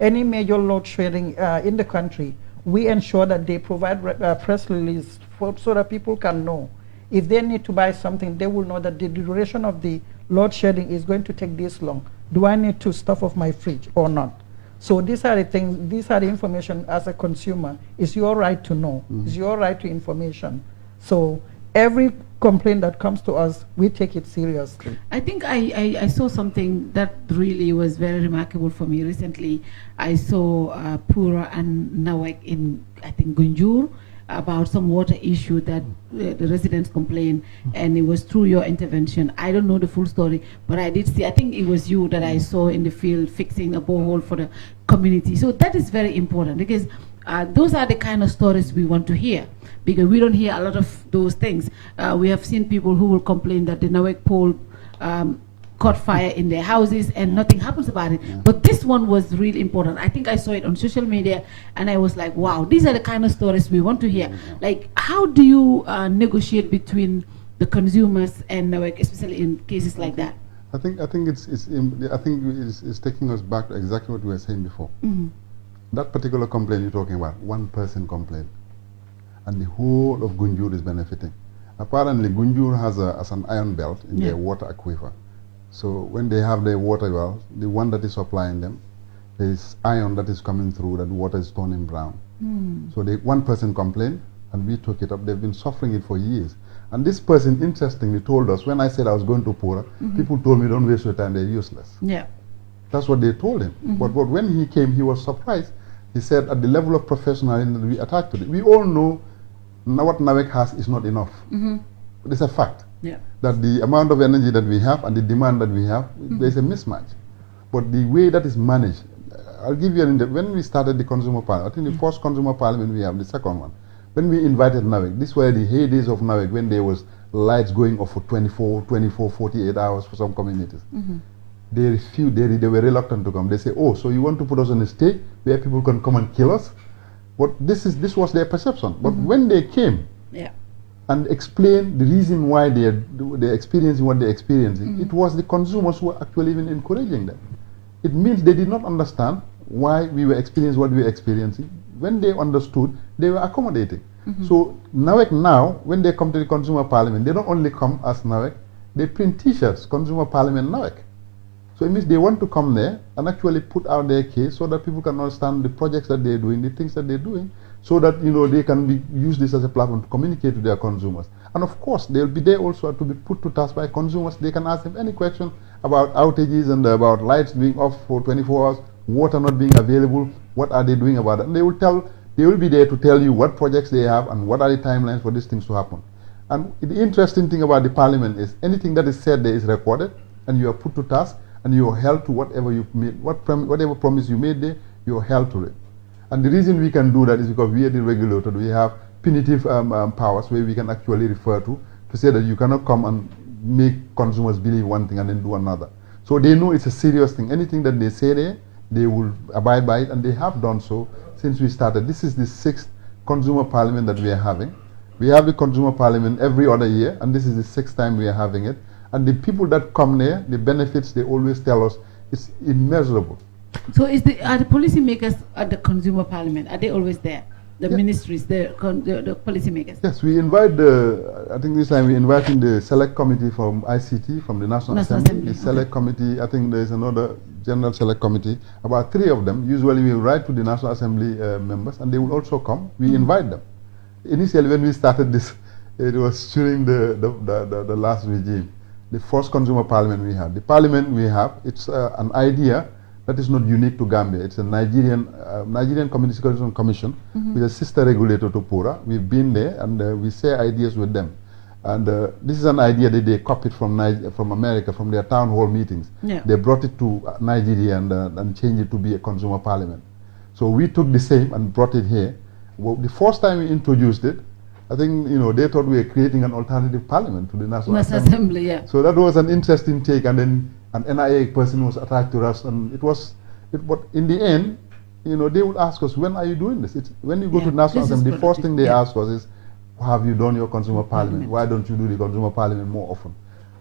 any major load shedding in the country, we ensure that they provide press release so that people can know. If they need to buy something, they will know that the duration of the load shedding is going to take this long. Do I need to stuff off my fridge or not? So these are the things, these are the information as a consumer. It's your right to know. It's your right to information. So every complaint that comes to us, we take it seriously. I think I saw something that really was very remarkable for me recently. I saw PURA and NAWEC in, I think, Gunjur, about some water issue that the residents complained, and it was through your intervention. I don't know the full story, but I did see, I think it was you that I saw in the field fixing a borehole for the community. So that is very important, because those are the kind of stories we want to hear, because we don't hear a lot of those things. We have seen people who will complain that the NAWEC pole caught fire in their houses and nothing happens about it. But this one was really important. I think I saw it on social media and I was like, wow, these are the kind of stories we want to hear. Like, how do you negotiate between the consumers and NAWEC, especially in cases like that? I think it's taking us back to exactly what we were saying before. That particular complaint you're talking about, one person complained, and the whole of Gunjur is benefiting. Apparently, Gunjur has an iron belt in their water aquifer. So when they have their water well, the one that is supplying them, there is iron that is coming through, that water is turning brown. So one person complained, and we took it up. They've been suffering it for years. And this person, interestingly, told us, when I said I was going to PURA, people told me, don't waste your time, they're useless. That's what they told him. But when he came, he was surprised. He said, at the level of professionalism that we attach to it, we all know what NAWEC has is not enough. It's a fact. That the amount of energy that we have and the demand that we have, there's a mismatch. But the way that is managed, I'll give you when we started the consumer parliament, I think the first consumer parliament we have, the second one, when we invited NAWEC, these were the heydays of NAWEC, when there was lights going off for 24, 48 hours for some communities. They refused, they were reluctant to come. They say, oh, so you want to put us on a stage where people can come and kill us? But this was their perception. But when they came, and explain the reason why they're experiencing what they're experiencing, it was the consumers who were actually even encouraging them. It means they did not understand why we were experiencing what we were experiencing. When they understood, they were accommodating. So NAWEC now, when they come to the consumer parliament, they don't only come as NAWEC, they print t-shirts, consumer parliament NAWEC. So it means they want to come there and actually put out their case so that people can understand the projects that they're doing, the things that they're doing, so that they can use this as a platform to communicate to their consumers. And of course, they'll be there also to be put to task by consumers. They can ask them any question about outages and about lights being off for 24 hours, water not being available, what are they doing about it? And they will be there to tell you what projects they have and what are the timelines for these things to happen. And the interesting thing about the parliament is anything that is said there is recorded, and you are put to task, and you are held to whatever you made, whatever promise you made there, you are held to it. And the reason we can do that is because we are the regulator. We have punitive powers where we can actually refer to say that you cannot come and make consumers believe one thing and then do another. So they know it's a serious thing. Anything that they say there, they will abide by it, and they have done so since we started. This is the 6th consumer parliament that we are having. We have the consumer parliament every other year, and this is the 6th time we are having it. And the people that come there, the benefits they always tell us, it's immeasurable. So are the policymakers at the Consumer Parliament, are they always there? The ministries, the policymakers? Yes, we invite I think this time we're inviting the Select Committee from ICT, from the National Assembly. The Select Committee, I think there's another General Select Committee, about 3 of them. Usually we write to the National Assembly members, and they will also come. We invite them. Initially when we started this, it was during the last regime, the first Consumer Parliament we had. The Parliament we have, it's an idea that is not unique to Gambia. It's a Nigerian Communication Commission with a sister regulator to PURA. We've been there and we share ideas with them. And this is an idea that they copied from America, from their town hall meetings. Yeah. They brought it to Nigeria and changed it to be a consumer parliament. So we took the same and brought it here. Well, the first time we introduced it, I think they thought we were creating an alternative parliament to the National Assembly. Yeah. So that was an interesting take, and then an NIA person was attached to us, and but in the end, they would ask us, when are you doing this? When you go to the National Assembly, the first thing they ask us is, have you done your consumer parliament? Why don't you do the consumer parliament more often?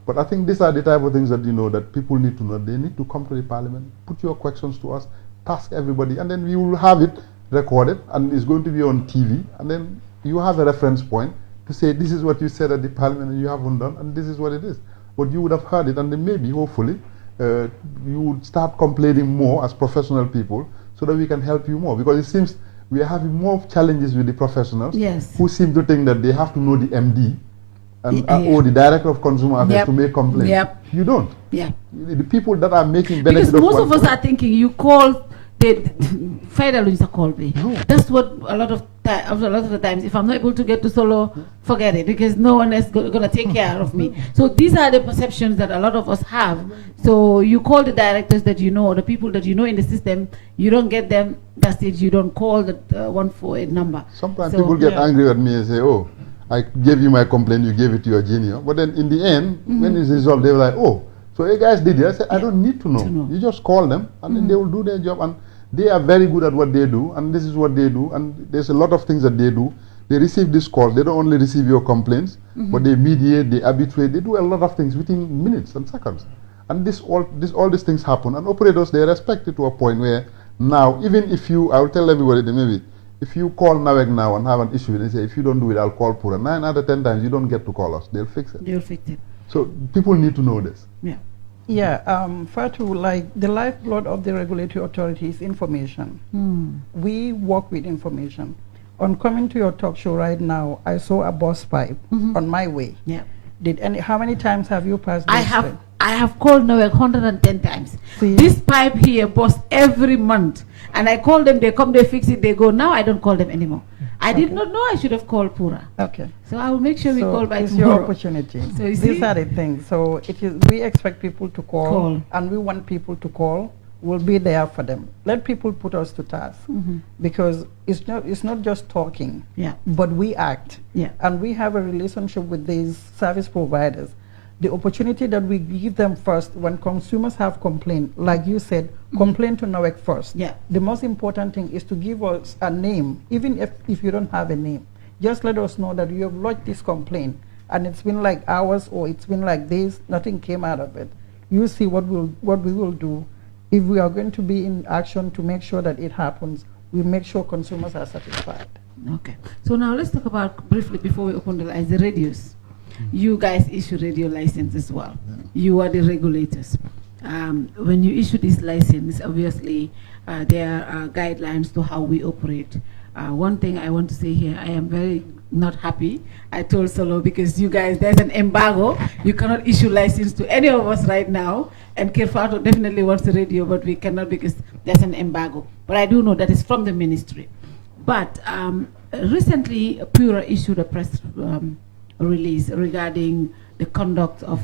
But I think these are the type of things that that people need to know. They need to come to the parliament, put your questions to us, task everybody, and then we will have it recorded, and it's going to be on TV, and then you have a reference point to say, this is what you said at the parliament and you haven't done, and this is what it is. But you would have heard it, and then maybe, hopefully, you would start complaining more as professional people so that we can help you more. Because it seems we are having more challenges with the professionals who seem to think that they have to know the MD and, or the Director of Consumer Affairs to make complaints. You don't. The people that are making benefit because most of us are thinking you call that's what a lot of the times, if I'm not able to get to Solo, forget it, because no one is going to take care of me. So these are the perceptions that a lot of us have. So you call the directors that or the people that in the system, you don't get them, that's it, you don't call the 148 number. Sometimes people get angry at me and say, oh, I gave you my complaint, you gave it to your junior. But then in the end, when it's resolved, they're like, oh, so you guys did it. I said, I don't need to know. You just call them, and then they will do their job. And they are very good at what they do, and this is what they do, and there's a lot of things that they do. They receive this call. They don't only receive your complaints, but they mediate, they arbitrate, they do a lot of things within minutes and seconds. And all these things happen, and operators, they respect it to a point where now, even if I will tell everybody that maybe, if you call NAWEC now and have an issue, they say, if you don't do it, I'll call PURA. 9 out of 10 times, you don't get to call us. They'll fix it. They'll fix it. So people need to know this. Yeah. Yeah, Fatou, like the lifeblood of the regulatory authority is information. We work with information. On coming to your talk show right now, I saw a bus pipe on my way. Yeah. How many times have you passed this? I have called NAWEC 110 times. See? This pipe here bursts every month. And I call them, they come, they fix it, they go. Now I don't call them anymore. I did not know I should have called PURA. Okay. So I will make sure we call by it's tomorrow. Your opportunity. So these are the things. So we expect people to call, and we want people to call. We'll be there for them. Let people put us to task, because it's not just talking, but we act. And we have a relationship with these service providers. The opportunity that we give them first when consumers have complained, like you said, complain to NAWEC first. The most important thing is to give us a name, even if you don't have a name. Just let us know that you have lodged this complaint and it's been like hours or it's been like days, nothing came out of it. You see what we will do. If we are going to be in action to make sure that it happens, we make sure consumers are satisfied. Okay. So now let's talk about, briefly before we open the lines, the radios. You guys issue radio license as well. You are the regulators. When you issue this license, obviously there are guidelines to how we operate. One thing I want to say here, I am very not happy. I told Solo, because you guys, there's an embargo. You cannot issue license to any of us right now. And Kerr definitely wants the radio, but we cannot because there's an embargo. But I do know that is from the ministry. But recently, PURA issued a press release regarding the conduct of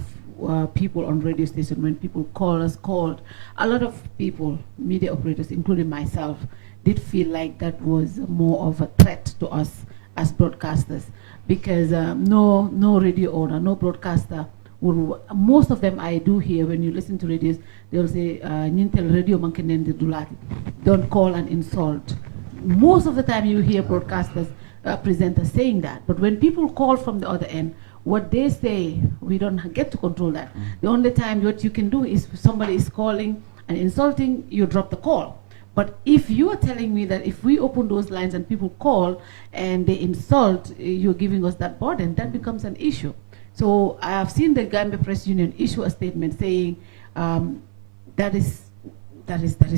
people on radio station. When people called, a lot of people, media operators, including myself, did feel like that was more of a threat to us as broadcasters, because no radio owner, no broadcaster will, most of them I do hear when you listen to radios, they'll say, Nintel radio mankinende dulati. Don't call and insult. Most of the time you hear broadcasters, presenters saying that, but when people call from the other end, what they say, we don't get to control that. The only time what you can do is if somebody is calling and insulting, you drop the call. But if you are telling me that if we open those lines and people call and they insult, you're giving us that burden, that becomes an issue. So I have seen the Gambia Press Union issue a statement saying that is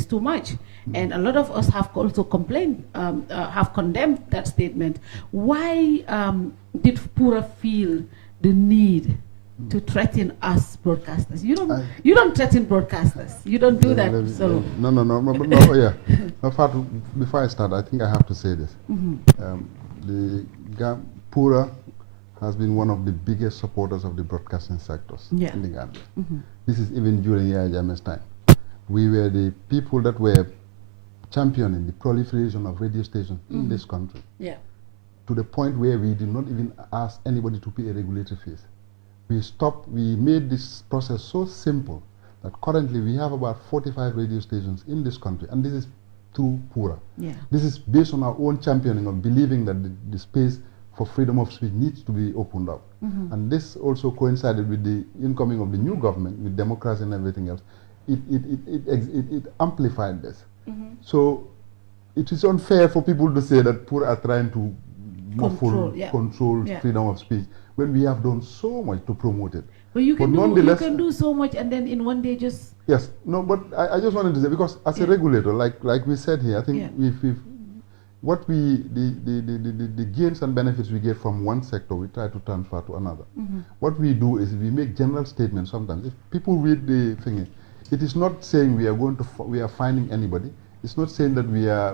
too much. And a lot of us have also complained, have condemned that statement. Why did PURA feel the need to threaten us broadcasters? You don't threaten broadcasters. You don't do that. So No, yeah. No, Fatou, before I start, I think I have to say this. PURA has been one of the biggest supporters of the broadcasting sectors in the Gambia. This is even during Yaya Jammeh's time. We were the people that were championing the proliferation of radio stations in this country. To the point where we did not even ask anybody to pay a regulatory fees. We made this process so simple that currently we have about 45 radio stations in this country, and this is through PURA. This is based on our own championing of believing that the space for freedom of speech needs to be opened up. And this also coincided with the incoming of the new government, with democracy and everything else. It amplified this. So it is unfair for people to say that PURA are trying to control freedom of speech when we have done so much to promote it. But you can do so much and then in one day just... Yes, no, but I just wanted to say, because as a regulator, like we said here, I think the gains and benefits we get from one sector, we try to transfer to another. What we do is we make general statements sometimes. If people read the thing, it is not saying we are finding anybody. It's not saying that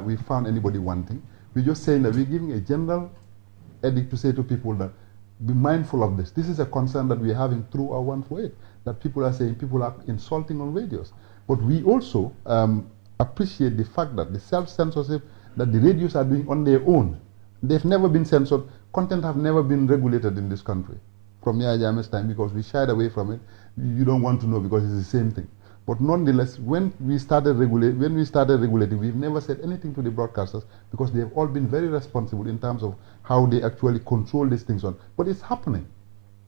we found anybody wanting. We're just saying that we're giving a general edict to say to people that be mindful of this. This is a concern that we're having through our 148, that people are saying people are insulting on radios. But we also appreciate the fact that the self-censorship that the radios are doing on their own, they've never been censored. Content have never been regulated in this country from Yaya Jammeh's time, because we shied away from it. You don't want to know because it's the same thing. But nonetheless, when we started regulating, we've never said anything to the broadcasters, because they have all been very responsible in terms of how they actually control these things on. But it's happening,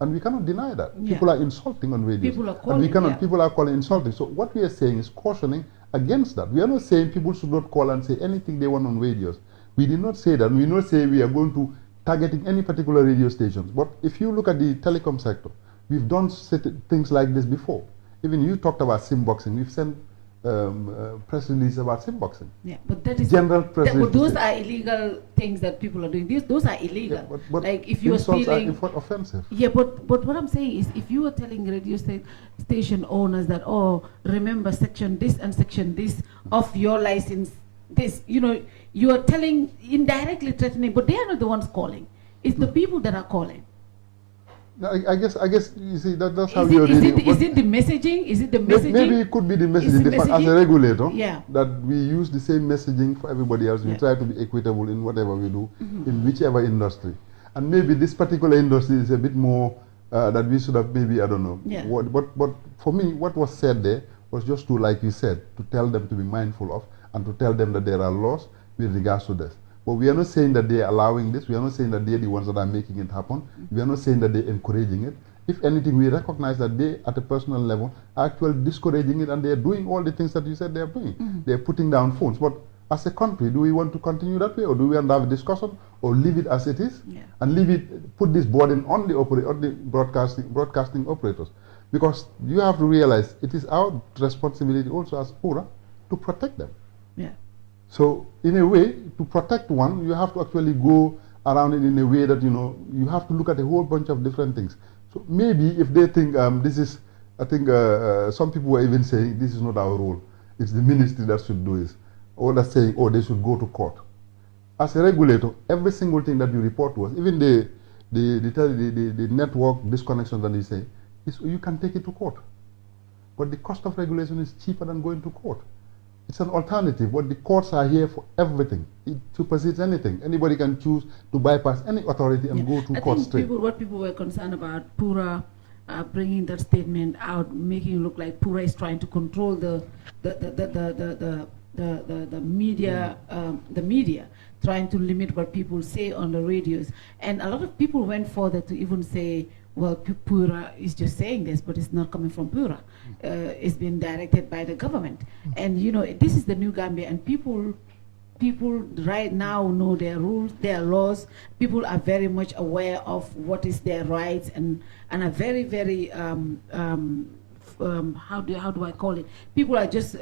and we cannot deny that. People are insulting on radio. People are calling. People are calling insulting. So what we are saying is cautioning against that. We are not saying people should not call and say anything they want on radios. We did not say that. We did not say we are going to targeting any particular radio stations. But if you look at the telecom sector, we've done things like this before. Even you talked about sim boxing. We've sent press release about sim boxing. Yeah, but that is general press release. Those are illegal things that people are doing. Those are illegal. Yeah, but like if you are stealing, offensive. Yeah, but what I'm saying is, if you are telling radio station owners that, oh, remember section this and section this of your license, this, you are telling, indirectly threatening, but they are not the ones calling. It's the people that are calling. I guess you see that's how you're reading. Is it the messaging? Is it the messaging? Maybe it could be the messaging. As a regulator, yeah, that we use the same messaging for everybody else. We try to be equitable in whatever we do, in whichever industry. And maybe this particular industry is a bit more that we should have, maybe, I don't know. Yeah. But for me, what was said there was just to, like you said, to tell them to be mindful of, and to tell them that there are laws with regards to this. But we are not saying that they are allowing this. We are not saying that they are the ones that are making it happen. We are not saying that they are encouraging it. If anything, we recognize that they, at a personal level, are actually discouraging it, and they are doing all the things that you said they are doing. They are putting down phones. But as a country, do we want to continue that way, or do we want to have a discussion, or leave it as it is, and leave it, put this burden on the broadcasting operators? Because you have to realize it is our responsibility also as PURA to protect them. Yeah. So in a way, to protect one, you have to actually go around it in a way that, you have to look at a whole bunch of different things. So maybe if they think this is, I think some people were even saying this is not our role. It's the ministry that should do this. Or that's saying, oh, they should go to court. As a regulator, every single thing that you report to us, even the network disconnection that you say, you can take it to court. But the cost of regulation is cheaper than going to court. It's an alternative, but the courts are here for everything. It supersedes anything. Anybody can choose to bypass any authority and go to court straight. What people were concerned about, PURA bringing that statement out, making it look like PURA is trying to control the media, trying to limit what people say on the radios. And a lot of people went further to even say, well, PURA is just saying this, but it's not coming from PURA. It's been directed by the government. And, you know, this is the new Gambia, and people right now know their rules, their laws. People are very much aware of what is their rights, and are very, very, how do I call it? People are just,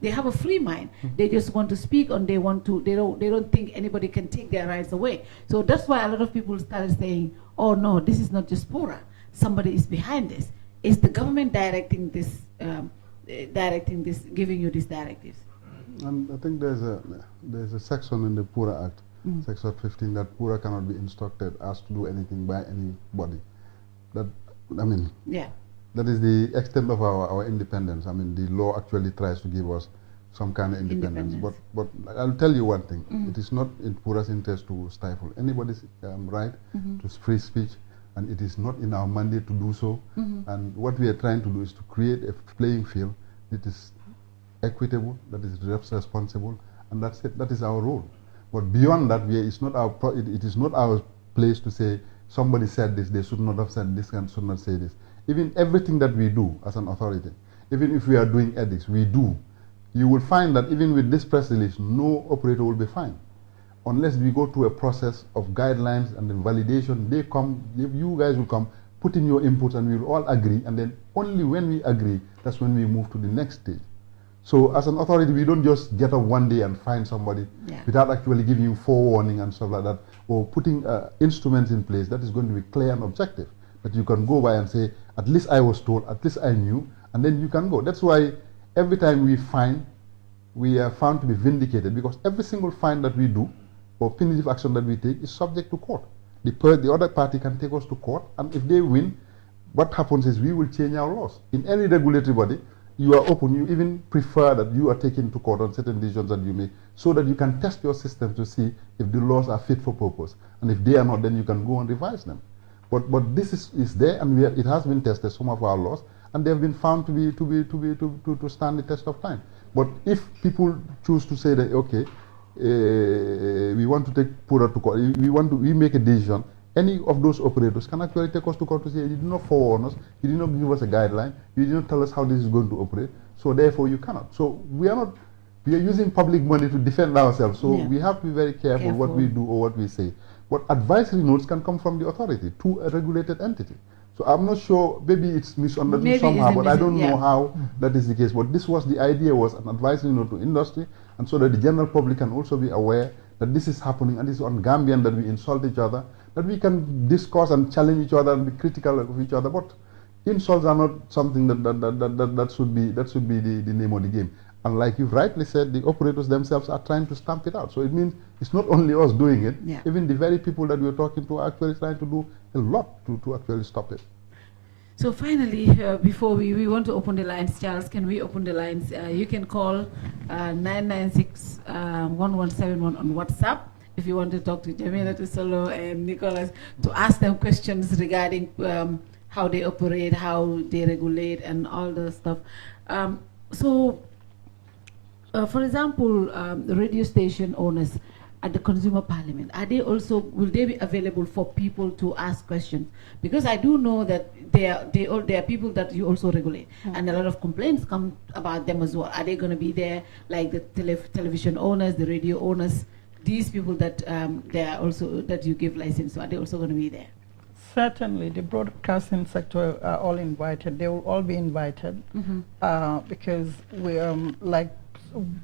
they have a free mind. They just want to speak, and they don't think anybody can take their rights away. So that's why a lot of people started saying, oh no, this is not just PURA. Somebody is behind this. Is the government directing this, giving you these directives? And I think there's a section in the PURA Act, Section 15, that PURA cannot be instructed as to do anything by anybody. That, I mean, that is the extent of our independence. I mean, the law actually tries to give us some kind of independence. But I'll tell you one thing. It is not in PURA's interest to stifle anybody's right to free speech, and it is not in our mandate to do so. And what we are trying to do is to create a playing field that is equitable, that is responsible, and that's it. That is our role. But beyond that, it is not our place to say somebody said this, they should not have said this, and should not say this. Even everything that we do as an authority, even if we are doing ethics, we do. You will find that even with this press release, no operator will be fined unless we go through a process of guidelines and then validation. They come, you guys will come, put in your inputs, and we will all agree, and then only when we agree, that's when we move to the next stage. So as an authority, we don't just get up one day and find somebody without actually giving you forewarning and stuff like that, or putting instruments in place that is going to be clear and objective, that you can go by and say, at least I was told, at least I knew, and then you can go. That's why every time we find, we are found to be vindicated, because every single fine that we do or punitive action that we take is subject to court. The other party can take us to court, and if they win, what happens is we will change our laws. In any regulatory body, you are open, you even prefer that you are taken to court on certain decisions that you make, so that you can test your system to see if the laws are fit for purpose. And if they are not, then you can go and revise them. But this is there, and it has been tested, some of our laws, and they have been found to stand the test of time. But if people choose to say that, okay, we want to take PURA to court, we make a decision, any of those operators can actually take us to court to say, you did not forewarn us, you did not give us a guideline, you did not tell us how this is going to operate, so therefore you cannot. So we are using public money to defend ourselves, so we have to be very careful what we do or what we say. But advisory notes can come from the authority to a regulated entity. So I'm not sure, maybe it's misunderstood somehow, but I don't know how that is the case. But this was, the idea was an advisory note to industry, and so that the general public can also be aware that this is happening, and it's on Gambian that we insult each other, that we can discuss and challenge each other and be critical of each other. But insults are not something that should be the name of the game. And like you rightly said, the operators themselves are trying to stamp it out. So it means it's not only us doing it, even the very people that we're talking to are actually trying to do a lot to actually stop it. So finally, before we want to open the lines, Charles, can we open the lines? You can call 996-1171 on WhatsApp if you want to talk to Jamila, to Solo, and Nicholas, to ask them questions regarding how they operate, how they regulate, and all the stuff. For example, the radio station owners at the Consumer Parliament, will they be available for people to ask questions? Because I do know that there are people that you also regulate, and a lot of complaints come about them as well. Are they going to be there, like the television owners, the radio owners, these people that they are also, that you give license to, are they also going to be there? Certainly, the broadcasting sector are all invited. They will all be invited because we, like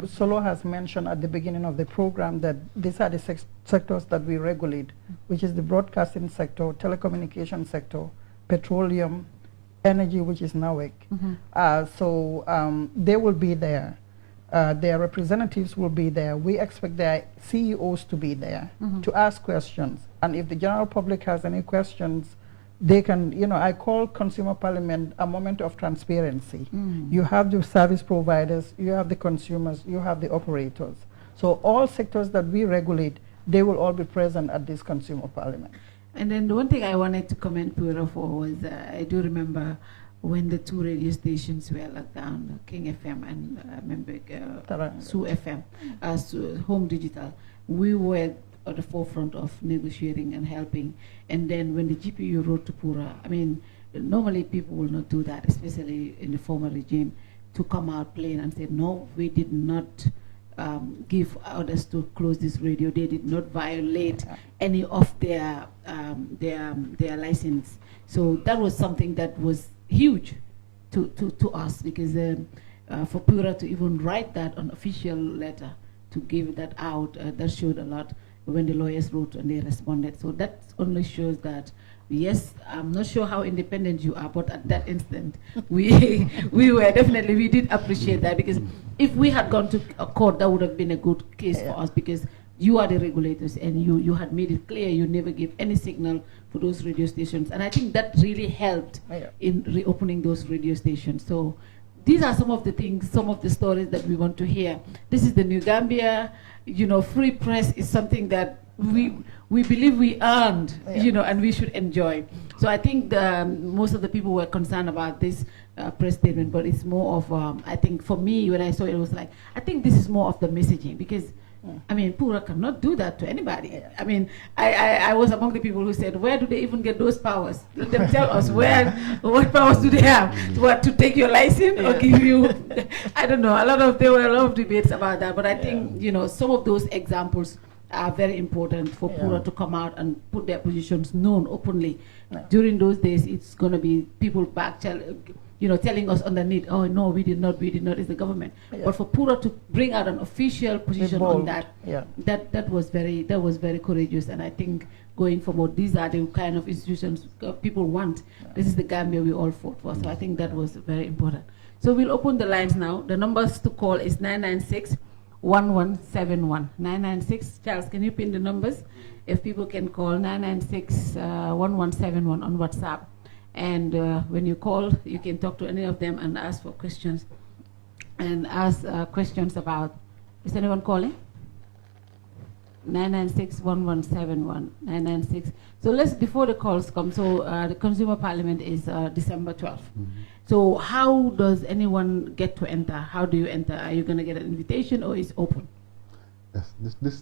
Solo has mentioned at the beginning of the program, that these are the sectors that we regulate, which is the broadcasting sector, telecommunication sector, petroleum, energy, which is NAWEC. They will be there. Their representatives will be there. We expect their CEOs to be there to ask questions. And if the general public has any questions, they can, I call Consumer Parliament a moment of transparency. You have the service providers, you have the consumers, you have the operators. So all sectors that we regulate, they will all be present at this Consumer Parliament. And then the one thing I wanted to commend PURA for was, I do remember when the two radio stations were locked down, King FM and Su FM, Home Digital, we were at the forefront of negotiating and helping. And then when the GPU wrote to PURA, I mean, normally people will not do that, especially in the former regime, to come out plain and say, no, we did not give orders to close this radio. They did not violate any of their license. So that was something that was huge to us, because for PURA to even write that on official letter, to give that out, that showed a lot when the lawyers wrote and they responded. So that only shows that, yes, I'm not sure how independent you are, but at that instant, we were definitely, we did appreciate that, because if we had gone to a court, that would have been a good case for us, because you are the regulators and you had made it clear you never gave any signal for those radio stations. And I think that really helped in reopening those radio stations. So these are some of the things, some of the stories that we want to hear. This is the New Gambia. You know, free press is something that we believe we earned, you know, and we should enjoy. So I think most of the people were concerned about this press statement, but it's more of, I think for me, when I saw it, it was like, I think this is more of the messaging, because I mean, PURA cannot do that to anybody. I mean, I was among the people who said, where do they even get those powers? Let them tell us what powers do they have? To take your license or give you, I don't know. There were a lot of debates about that, but I think, you know, some of those examples are very important for PURA to come out and put their positions known openly. During those days, it's going to be people back telling us underneath, oh no, we did not, it's the government. But for PURA to bring out an official position on that, that was very courageous. And I think going forward, these are the kind of institutions people want. This is the Gambia we all fought for. So I think that was very important. So we'll open the lines now. The numbers to call is 996-1171. 996, Charles, can you pin the numbers? If people can call 996-1171 on WhatsApp. And when you call, you can talk to any of them and ask for questions. And ask questions about, is anyone calling? 996-1171, 996. So let's, before the calls come, so the Consumer Parliament is December 12th. So how does anyone get to enter? How do you enter? Are you going to get an invitation or is open? Yes,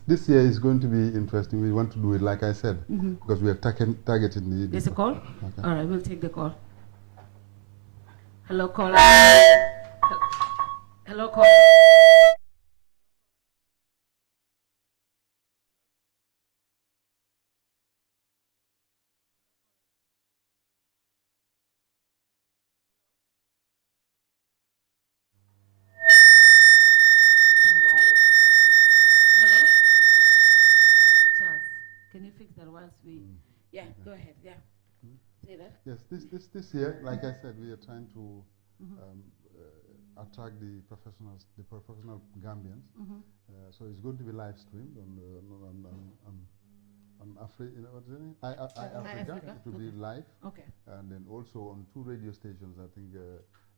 this year is going to be interesting. We want to do it, like I said, because we are targeting the... There's a call? Okay. All right, we'll take the call. Hello, caller. Hello, caller. Can you fix that once we... Yeah, go ahead, yeah. Say that. Yes, this year, like I said, we are trying to attract the professional Gambians. So it's going to be live streamed on Africa. It will be live. Okay. And then also on 2 radio stations, I think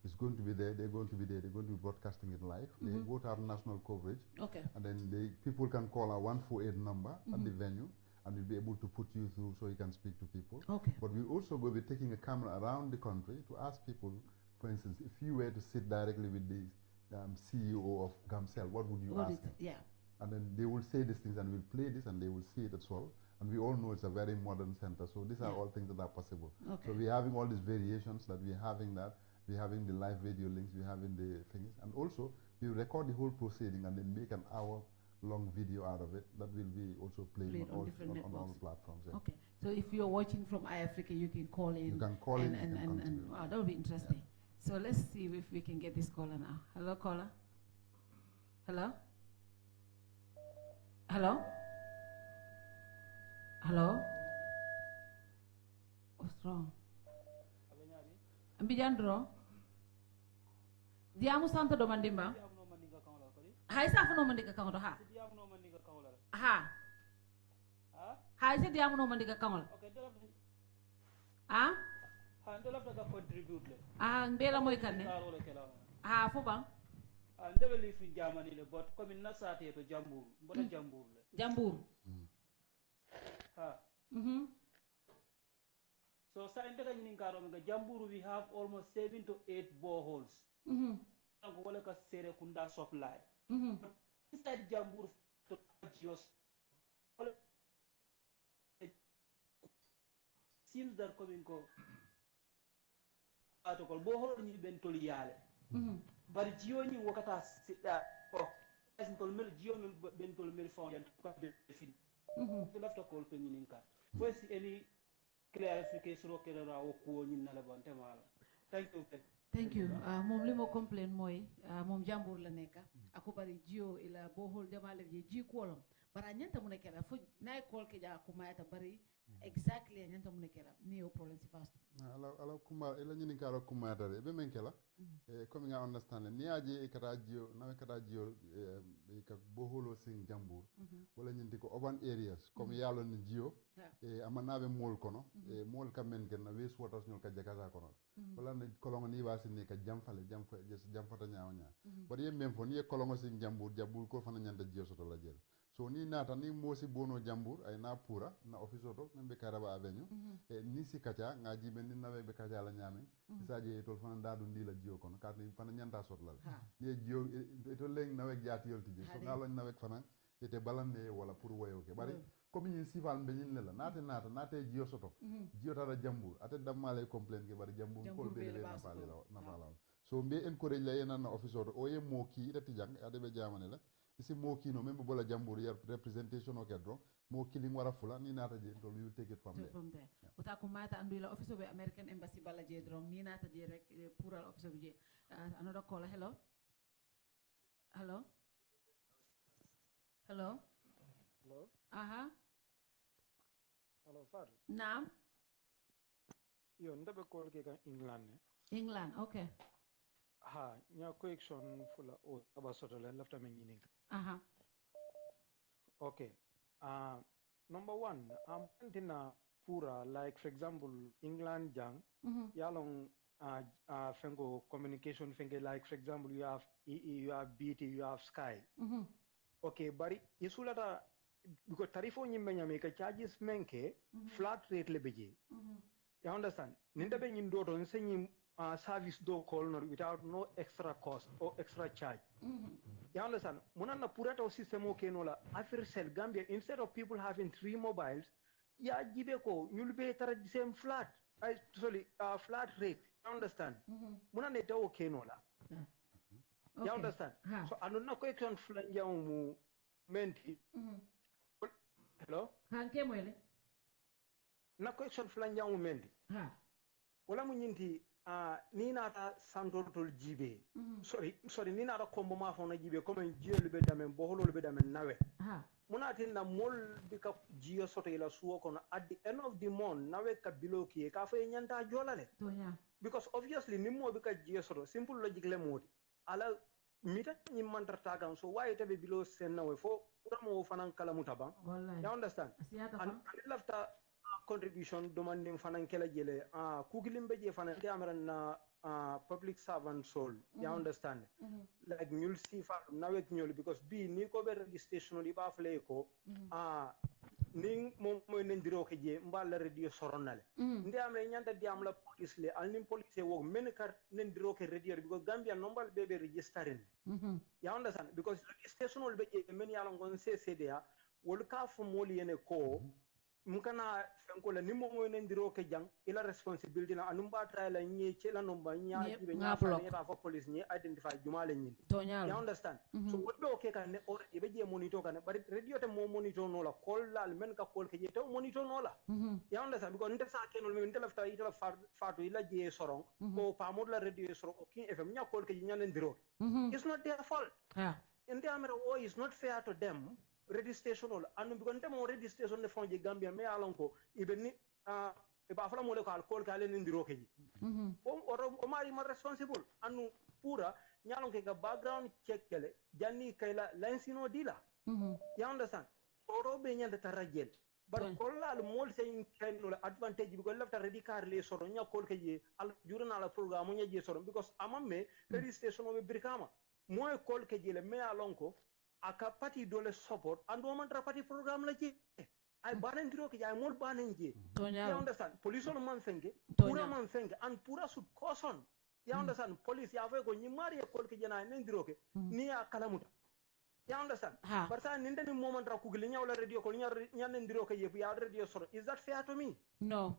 it's going to be there. They're going to be there. They're going to be broadcasting it live. They both have national coverage. Okay. And then people can call our 148 number at the venue, and we'll be able to put you through so you can speak to people. Okay. But we'll also go be taking a camera around the country to ask people, for instance, if you were to sit directly with the CEO of Gamcel, what would you ask him? Yeah. And then they will say these things, and we'll play this, and they will see it as well. And we all know it's a very modern center, so these are all things that are possible. Okay. So we're having all these variations that we're having that. We're having the live radio links, we're having the things. And also, we record the whole proceeding and then make an hour-long video out of it that will be also played on all platforms. Yeah. Okay. So if you're watching from iAfrica, you can call in. You can call in and wow, that would be interesting. Yeah. So let's see if we can get this caller now. Hello, caller. Hello? Hello? Hello? What's wrong? Ambijandro? Diamu santo do mandimba? Hai sa funo mandika kangoto ha? Ha? Hai se diamu no mandika kangola? Ha? Ah, mbela moy kanne? Ha, fo bang? Ndebeli fi jamani le bot comme na saté to jambour mbota jambour le jambour ha so sa ndega ni ngaro nga jambour we have almost 7 to 8 boreholes donc wala ka sere kunda supply inside jambour to just seems that coming ko article bohol ni ben toliyale bari jiyo ni wakata sida o tol mel jiyo ben tol mel fond yan ko be fin to lafta ko to ni ninka voice any clarification o kera o ko ni na la bonte mala thank you mom li mo complain moy mom jambour la neka ako bari jiyo ila bohol jamale ji kolom bara nyanta mu nekela fu nay kol ke ja ko mayata bari exactly nyanta mu nekela ni o problem si fast ala kuma ila nyini karo kuma dare be men kela comme nga understand ni aje kata jiyo na kata jiyo ka boholo sing jambour wala nyinti ko urban areas comme yalo ni jiyo amanabe mol kono mol kamen ken na wes waters nyol ka jakaza kono wala ne kolongo ni wasi ni ka jamfata nyaaw bari yembe fon ye kolongo sing jambour jabul ko fana nyanda jiyo soto la jel so ni nata ni mosi bono jambour ay na pura na office oto membe karaba avenue ni si kacha ngaji ben ni nawe be kacha la nyame isaje tol fana dadu ndi la jiyo kono kat ni fana nyanta sot la ni jiyo to leng nawe jati yolti ji so ngalo nawe fana ete balande wala pour wayo ke bari comme ni sifal be ni la nate jiyo soto jiyo tara jambour ate damale complain ke bari jambour ko be le na pala so mbe encourage la yena na office oto o ye moki ite tijang ade be jamane la isi mo kino membe bola jambour ya representation o kedro mo killing wara fula ni nata je to you take it from there uta ko mata andu la office of American embassy bala je dron ni nata je rek pour al office je another call hello hello aha hello Fatou naam yo ndabe call ke kan England okay ha nya correction fula o abasoto le lafta men yininka okay number 1 antina pura like for example England jang yalong fengo communication fenge like for example you have BT you have Sky okay bari isulata because tarifo nyimbe nyame ka charges menke flat rate le beje you understand ninda be nyindo don senyi service do call not without no extra cost or extra charge. You understand? Munana purata system okay no la after sell Gambia instead of people having 3 mobiles, ya gibe ko you'll be at the same flat. Flat rate. You understand? Munana ta okay no la. You understand? So another question flanja mu menti. Hello? Hanke mwele. Na question flanja mu menti. Wala mu nyinti ni nata santol jibe sorry ni nata kombo ma fona jibe comme jiyo be damen boholo be damen nawe munati na mol bika jiyo soto ila suwo kono at the end of the month nawe ka biloki ka fay nyanta jolale because obviously nimmo bika jiyo soto simple logic le modi ala mita ni mantarta kan so waye tabe bilo sen nawe fo mo fanan kala mutaban you understand and lafta contribution demanding fanan kala jele kugilim beje fanan te amaran na public servant soul you understand like ñul sifa nawek ñol because bi ni ko be registration li ba fle ko ni mom moy nendiro ke je mbal radio soronale ndi amé ñanta di am la police le al nim police wo men kar nendiro ke radio because Gambia nombal be registering you understand because registration ol be je men yalla ngon CCDA wol ka fu moli ene ko mukana fenko la nimmo moy nendiro ke jang ila responsibility na anum ba tra la ñi ci la nomba ñaa jibe ñaa fa ñeta fa police ñi identify jumale ñi you understand so woddo ke kan ne or be je monitor kan bari radio te mo monitor no la call la men ka call ke je te monitor no la you understand because nte sa kenol men te lafta ita Fatou ila je soron ko pa mod la radio soron o kin fm ñaa call ke je ñaa nendiro it's not their fault in the amera o is not fair to them registration ol anu bigonte mo registration de fonje Gambia me alon ko ibeni e ba fala mo le ko alcool ka len ndiro ke ji o mari ma responsible anu pura nyalon ke ga background check kele janni kayla lansino dila you understand oro be nyanda tarajel bar kollal mol sen kayno la advantage bi ko lafta ready car le soro nya kol ke ji al jurna la programme nya je soro because amamme registration o be brikama moy kol ke ji le me alon ko aka party dole support and woman tra party program la ci ay banen diro ke ay mol banen je you understand police on man fenge pura man fenge and pura should caution you understand police ya fe ko ni mari ko ke jena nen diro ke ni ya kalamuta You understand? But sa ninde ni moment ra kugli nyawla radio ko nyanne ndiro ko yep ya radio soro. Is that fair to me? No.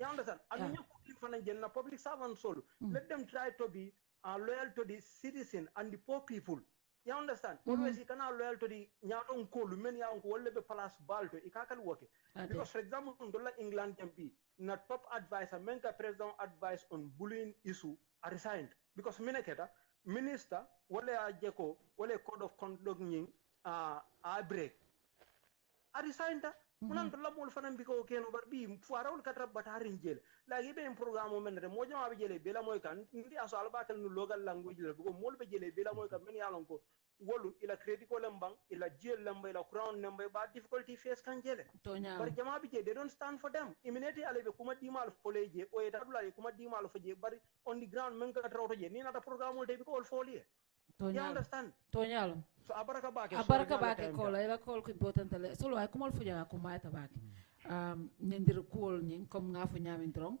You understand? And you kugli fana public servant solo. Let them try to be loyal to the citizen and the poor people. You understand? Always you cannot loyal to the nyatong kolu men ya onko wolle be palace balto ikakal work. Because for example ndola England MP na top advisor menka president advice on bullying issue are resigned because mineketa minister wala jeko wala code of conduct nying a break a resigned munan to lamol fanan biko keno bar bi fuarawul katra batarin jele lagi be programme men re mo jama be jele bela moy kan ndi aso albatal no local language le ko mol be jele bela moy kan men yalon ko wolu ila credit ko lembang ila jeel lembay ila crown lembay ba difficulty face kan jele bar jama be je they don't stand for them immediately ale be kuma dimal foleje o eta dula kuma dimal foje bar on the ground men ka trawto je ni nata programme de ko folie you understand Tonyalo. So abaraka bake kola ila kol ko important le solo ay kumal fuja ko mata bake nendir kol nyin kom nga fu nyamin drong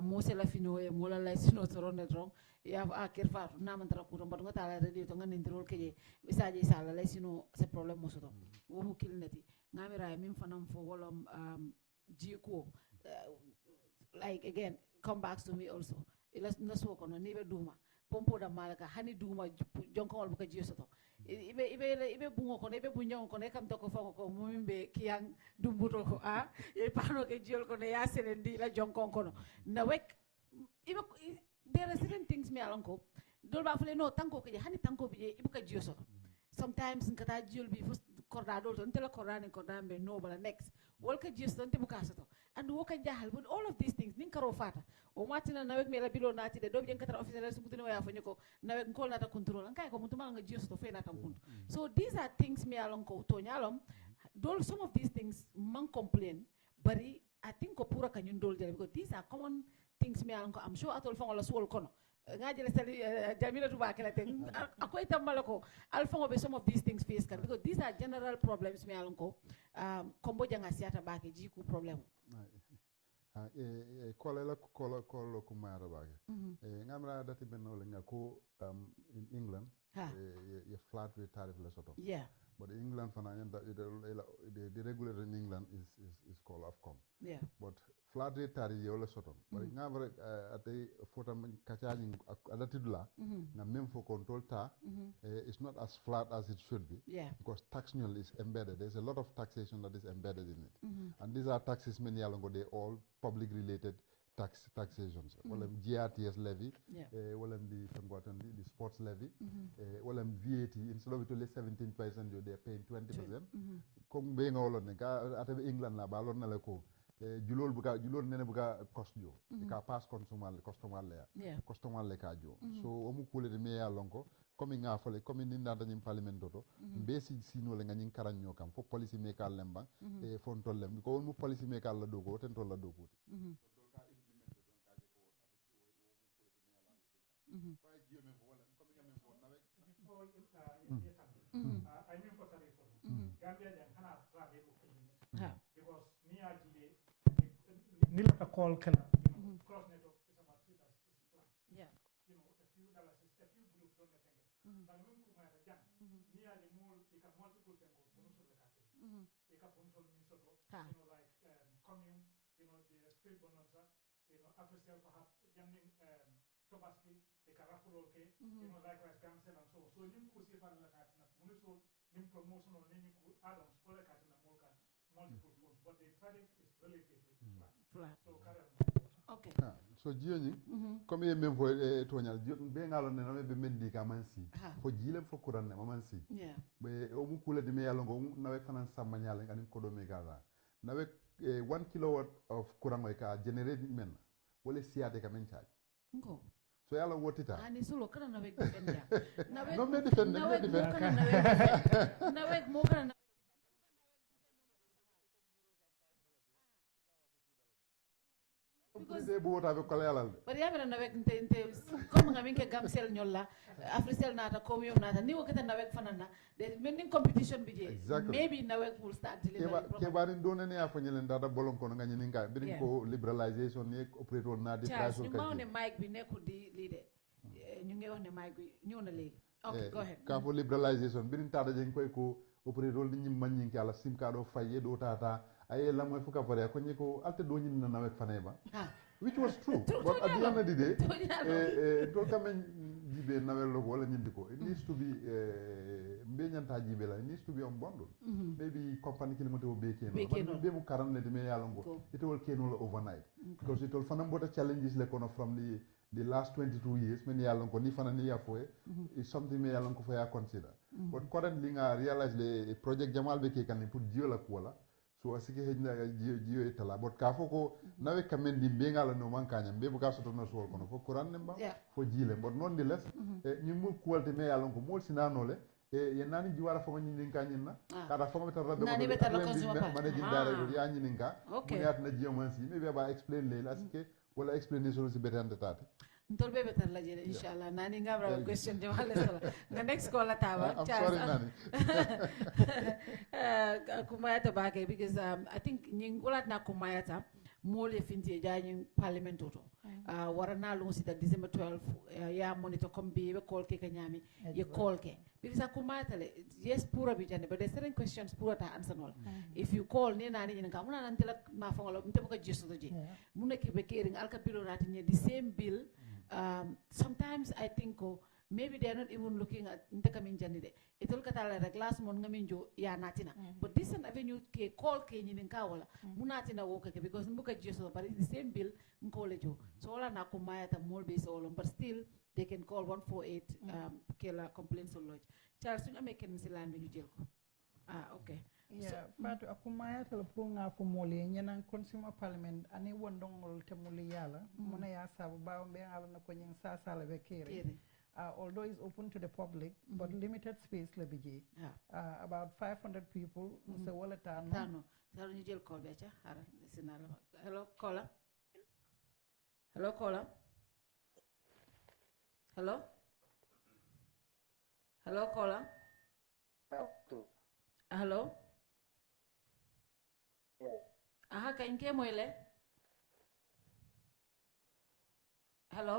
mo se la fino e mo la la sino torone drong ya akir fa na man tra ko mbar ngata la radio to ngani ndirol ke bisaje sala la sino se problem mo soto wo mu kilneti ngamira min fanam fo wolom jiko like again come back to me also ila naso ko no ni be duma pompo da malaka hani duma jonkol buka jisoto ibe bungo ko ibe bunyo ko ne kam to ko fango ko mumbe kiyang dumbuto ko e pano ke jiol ko ne ya selendi la jonkon ko na wek ibe there are certain things me alonko dol ba fule no tanko ke hani tanko bi ibuka jisoto sometimes nkata jiol bi fus korda dol to ntela korda ni korda be no bala next wol ka jisoto nte buka soto and wo kan jahal but all of these things nin karo fata o matina nawek me la bilo nati de do bien katra official su butino ya fanyo ko nawek ko nata control an kay ko mutuma nga jisoto fe nata kuntu so these are things me alon ko to nyalom dol some of these things man complain bari I think ko pura kanyun dol jere because these are common things me alon ko I'm sure atol fango la sol kono nga jele sali jamila tuba kala ten akoy tamala ko alfango be some of these things face kan because these are general problems me alon ko kombo janga siata bake jiku problem kolo kumara bage ngamra dati benno le ngako in England ye flat rate tariff le soto but England fana the regulator in England is called Ofcom but flat rate tariff ye le soto but ngamra ate fotam kachani adatidula na même for control ta it's not as flat as it should be because tax null is embedded. There's a lot of taxation that is embedded in it and these are taxes many along they all public related taxations walam GRTS levy walam the sports levy walam VAT instead of it only 17% they're paying 20% comme be ngawlon ne ka ata England la ba lon na la ko julol nene buka cost jo ka pass customer le ka jo so omu kule de me ya lonko comme nga fole comme ni ndanda nyim parliament to be si sino le ngani karanyo kam fo policy maker lemba e fon tollem ko mu policy maker la dogo ten tolla dogo Gambia dan kana travel because Nilata call can cross network is about 3,000 plans. You know, a few dollars, a few groups don't get it. But when you come jam, near the mall, you can multiple things go bonus of the catching. You can bonus of means of, you know, like commune, you know, the free bonanza, you know, after sale perhaps jamming Tobaski, the Caraful, okay, you know, likewise Gamsel and so on. So you could see if I look at bonus of promotion or then you could add on all the catching and multiple phones, but the tariff is relatively flat. So okay. So jioni comme ye même fo toñal be ngalo ne no be mendi ka mansi fo jilem fo kuran ne mansi be o mu kula de me yalo ngo nawe fanan samma nyala ngani ko do me gala nawe 1 kilowatt of kuran way ka generate men wala siade ka men charge ngo so yalla wotita ani solo kana nawe defenda nawe no me defenda nawe mo kana because they bought have kolayalal but yamena nawek nte comme nga minke gamsel nyolla afrisel nata commune nata ni wakata nawek fanana the mending competition bije maybe nawek will start delivering ke bari ndone ne afanyele ndada bolon kono ngani ninga birin ko liberalization ne operator na di price ñu mawne mic bi nekkul di li de ñu ngi wax ne mic bi ñëw na léegi Okay, go ahead. Ka for liberalization birin tada jeng koy ko opere rol ni manyin kala sim ka do faye do tata ay la moy fuka pare ko nyiko alte do nyin na nawek faneba which was true but at the end of the day to kamen jibe nawel lo wala nyindi ko it needs to be mbe nyanta jibe la it needs to be on bundle maybe company kilimote o be keno be mu karan le de me yalo ngo it will keno overnight because it will fanam bota challenges le kono from the last 22 years men yalon ko ni fana ni yafoe is something me yalon ko fa ya consider but currently nga realize le project jamal be ke kan pour jio la ko so asike hejna jio etala but ka foko nawe kamen di be ngala no mankanya be bu ka soto no sol kono fo kuran ne ba fo jile but non di les ni mu kuwalte me yalon ko mol sinano le ye nani jiwara fo ni nin kanyin na kada fo meta rabbe ko managing director ya ni ninka mo yat na jio man si me be ba explain le asike wala explanation si betande tata ntol bebe tar la jere inshallah nani ngabra question de wala sala the next call ataba I'm sorry nani kumayata bake because I think nyingulat na kumayata mole finti jani parliament toto warana lo sita December 12 ya monitor kombi be call ke kanyami ye call ke because kumayata le yes pura bijane but there's certain questions pura ta answer no if you call ni nani ni kamuna nantila ma fangolo mtebo ka jisto je muna ke be kering alka bilo rati the same bill sometimes I think maybe they are not even looking at intakaminjanide itol katala rek last mon ngaminjo ya natina but this an avenue ke call ke nyinin kawala munatina woke ke because mbuka jeso but it's the same bill nkolejo so wala na kumayata mol base all but still they can call 148 kela complaints lodge Charles suñu amé ken ci land ñu jël ko okay yeah Fatou akumaya tala punga fu mole nyana consumer parliament ani wondongol te muli yala mona ya sabu bawo be ngala na ko nyin sa sala be kere although it's open to the public but limited space le biji about 500 people so wala tano saro ñu jël call be ca ara sinala hello caller hello caller hello hello caller hello aha kañ ke moy le hello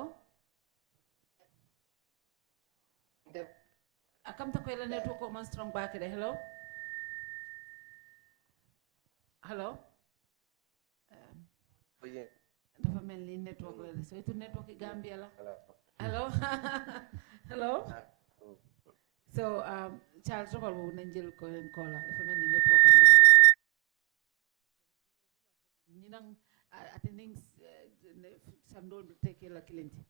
akam ta ko la network ko man strong back de hello hello dafa mel ni network la de so itu network Gambia la hello hello so Charles Robal bu nañ jël ko len ko la dafa mel ni network am bi la ñi nang attending sandol take la clienti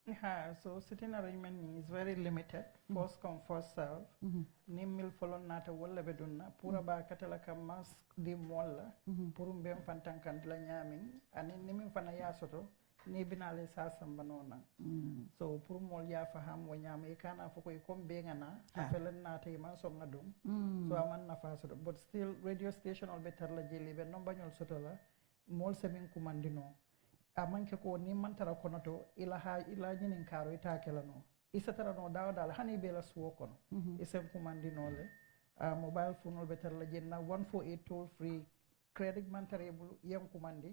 so sitting arrangement is very limited first come first serve ni mil folon nata wala be dunna pura ba katala kam mas di molla pour mbem fantankan la nyamin ani ni min fana ya soto ni binale sa samba nona so pour mol ya faham wa nyama e kana foko e kom be ngana afelen nata man so ngadum so aman nafa soto but still radio station ol better la jeli be no bagnol soto la mol semin kumandino amanke ko ni mantara konoto ila nyinin karo ita kelano isatara no dawdal hani bela suwo kono isem kumandino le mobile phone ol better la jenna 148 toll free credit mantarable yam kumandi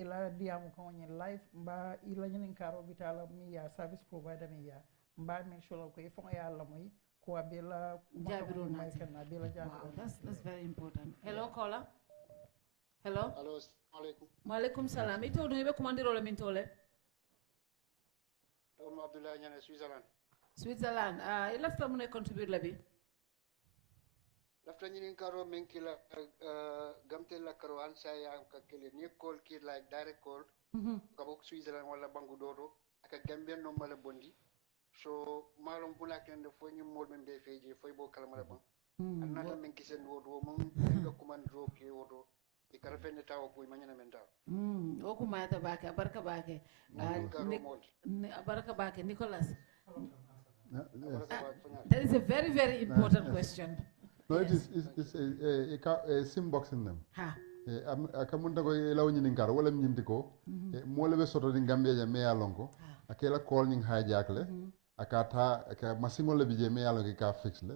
ila diamu ko nyi live mba ila nyinin karo bitala mi ya service provider mi ya mba make sure ko ifo ya la moy ko abela jabiro na bela jabiro that's very important hello caller hello alaikum maaleykum salam ito do be commandiro le min tole Tom Abdullah Nyane Switzerland il lafta mun contribute la bi lafta nyinin karo men kila gamtel la karo an sa ya ka kele ni call ki like direct call ka bok Switzerland wala bangu dodo aka Gambia no mala bondi so malum bula kende fo nyum mod men be feje fo bo kala mala ban anata men kisen wodo mon nga commandro ki wodo ikara fenne tawo ko manyana men taw o ko mata bake barka bake barka bake Nicholas that is a very very important question no it's a sim box in them akamunta ko lawni nin kar wala nyindi ko mo lebe soto ni Gambia ja me yalonko akela call ning hijack le akata aka masimo le bije me yalonko ka fix le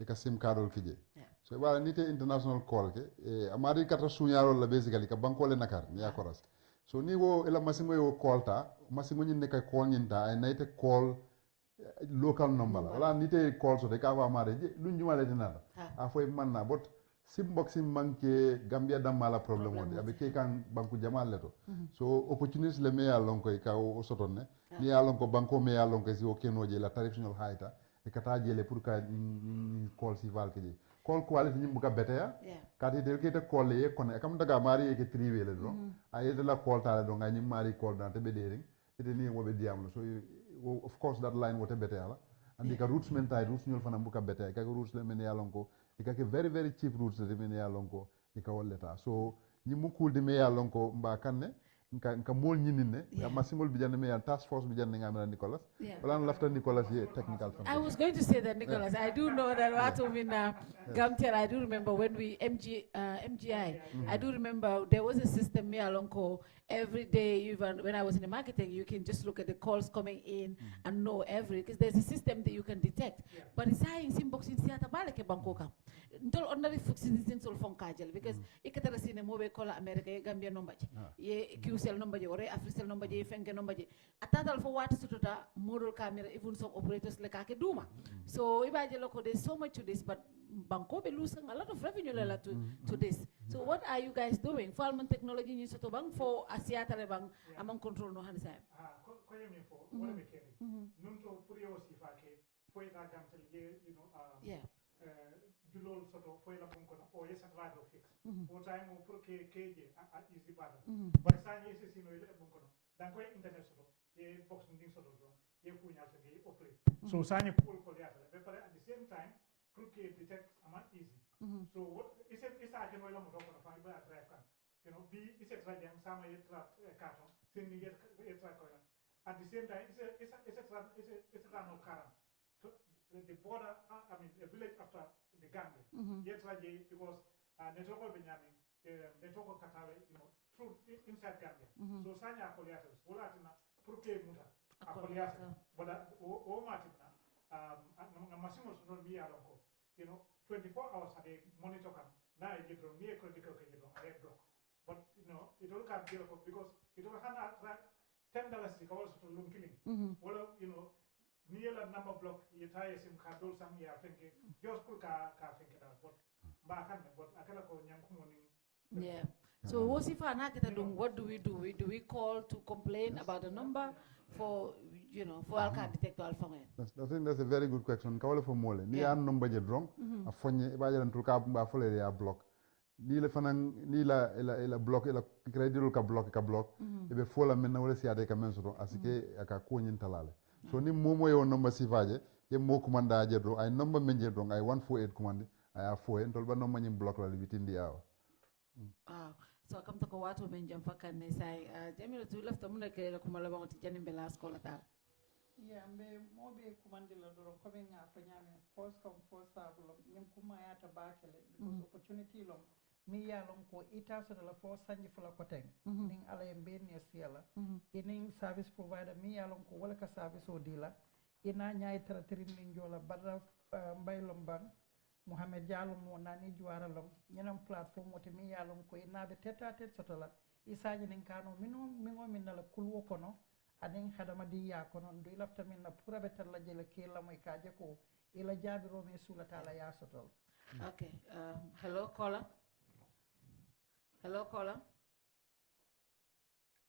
e ka sim cardol kije so wala nite international call ke amari kata sunyaro la basically ka banko le nakar ni akoras so ni wo ela masimo yo call ta masimo ni ne ka call nyinta ay naite call local number la wala nite call so de ka wa mare lu njumale dinala a foy manna bot sim box sim manke Gambia damala problem wonde abe ke kan banku jamal leto so opportunities le me yalon ko ka o sotonne ni yalon ko banko me yalon ko si o kenoje la tarif ñol hayta e kata jele pour ka ni call si val ke je call quality ni buka bete ya kati del ke te call ye kono kam daga mari e ke triwe le do ay de la call ta do ngani mari call dan te be dering ite ni wobe diamlo so of course that line wote bete ala andi ka roots men tay roots ñol fana buka bete ka roots le men yalon ko e ka ke very very cheap roots de men yalon ko e ka wolleta so ñi mu cool de me yalon ko mba kanne nka mol ñininne masimol bi janne me yal task force bi janne ngamela Nicholas wala lafta Nicholas ye technical I was going to say that, Nicholas. I do know that Fatou in Gamtel. I do remember when we MGI. I do remember there was a system me alonko every day. Even when I was in the marketing, you can just look at the calls coming in and know because there's a system that you can detect. But it's high in box in theater balake bankoka. Ndol ordinary folks in sol phone kajal because ikatara sine mobe kola America Gambia number ye QCell number je or AfriCell number je fenke number je atadal for what sututa model camera even some operators like ake duma so ibaje loko there's so much to this but banko be losing a lot of revenue to this so what are you guys doing falman technology ni soto bang for asiata le bang among control no hansa ko yemi fo wala be keri num to pour yo sifa ke fo ita gamtel ye julol soto fo la bon kono o yesa radio fix o time o pour que keje a easy bada but sa ni se sino ile bon kono dan ko internet soto ye box nding soto do ye ku nyaal se ye operate so sa ni pour ko liata be pare at the same time pour que detect ama easy so what is it ke no la mo do kono fa ba drive kan bi is it radio sama ye tra carton sin ni ye tra ko at the same time is it no karam the border, I mean, a village after the Gambia. Yet, because network Benjamin, network Katale, through inside Gambia. So, Sanya Akoliatas, Wolatina, Pruke Muta, Akoliatas, but O Martina, Massimo Sonomi Alonco, 24 hours a day, monitor come, now you don't near critical, I block. But, it all can't be because it all had $10 also to loan killing. Well, near la number block yetaye sim khadol sam ya fenke just pour ka fenke da bot ba kan bot akala ko nyam ko ni so wosifa na kita dum what do? Do we call to complain about the number for for alka detector alpha? I think that's a very good question kawale fo mole ni an number je drong a fonye ba jalan tur ka ba fole ya block ni la fanan ni la block la credit ka block e be fola men na wala siade ka men soto asike aka ko nyin talale so ni momo yo number sifaje ye mo commanda je do ay number men je do ay 148 commande ay a fo en tol ba number nyim block la within the hour so kam to ko wato men jam fakane say jamila tu lafta mun ke ko mala ba ti janim be las ko la ta mbe mobe commande la do ko be nga fa nyame first come first serve lo nyim kuma yata bakele because opportunity lo mi yalon ko ita so la fo sanji fala ko ten ning ala e ben ne siela inin service provider mi yalon ko wala ka service o dila ina nyaay tratrin nin jola barra mbaylom ban Mohamed Diallo mo nani juara lom nyenam platform wote mi yalon ko ina be teta tet sotola isaji nin kano mingo min la kulwo kono adin hadama di ya kono do ilafta min na pura betal la jele ke la moy kaje ko ila jabiro me sulata la ya sotol okay hello caller. Hello, caller.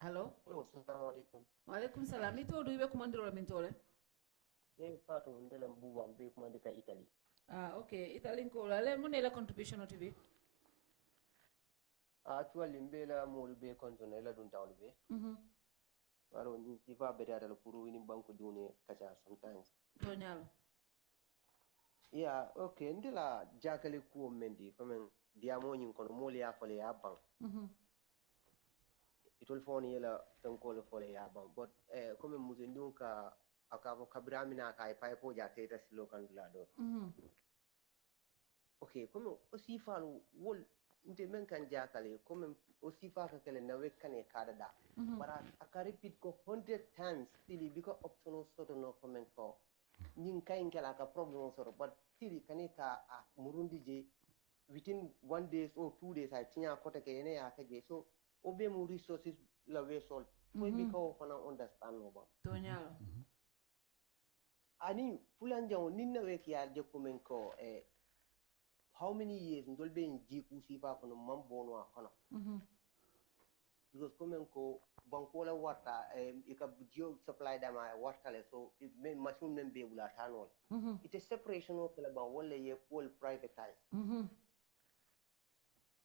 Hello. Assalamu alaikum. Wa alaikum salam. Ito do ibe kumandiro mintole? Fatou ndela mbuwa mbe kumandika Italy. Okay. Italy ko la mun la contribution o tibi. Actually mbela mo be kontono la dun tawlu be. Waro ni tifa be data la puru ni banko jone kacha sometimes. Tonyalo. Yeah, okay. Ndela jakale ko mendi comme diamo nyin kono moli ya fole ya bang itol foni yela tan ko le fole ya bang but comme muso ndunka akabo kabramina kai pai po ja teta silo kan la do okay comme aussi falu wol nte men kan jakale comme aussi fa ka kele na wekane kada da bara aka repeat ko 100 times tili biko option soto no comment ko nyin kay ngela ka problem soto but tili kanita murundi je within 1 day or 2 days I tinya kota ke ene ya kage so obe mu resources la we sol we because fana understand no ba tonyalo ani fulanjang ninna weki ya je komen ko how many years ndol be jiku sifa kono mambono kono because komen ko banko la warta ika geo supply dama warta le so men machine men be bula tanol it is separation of la ban wala ye full privatize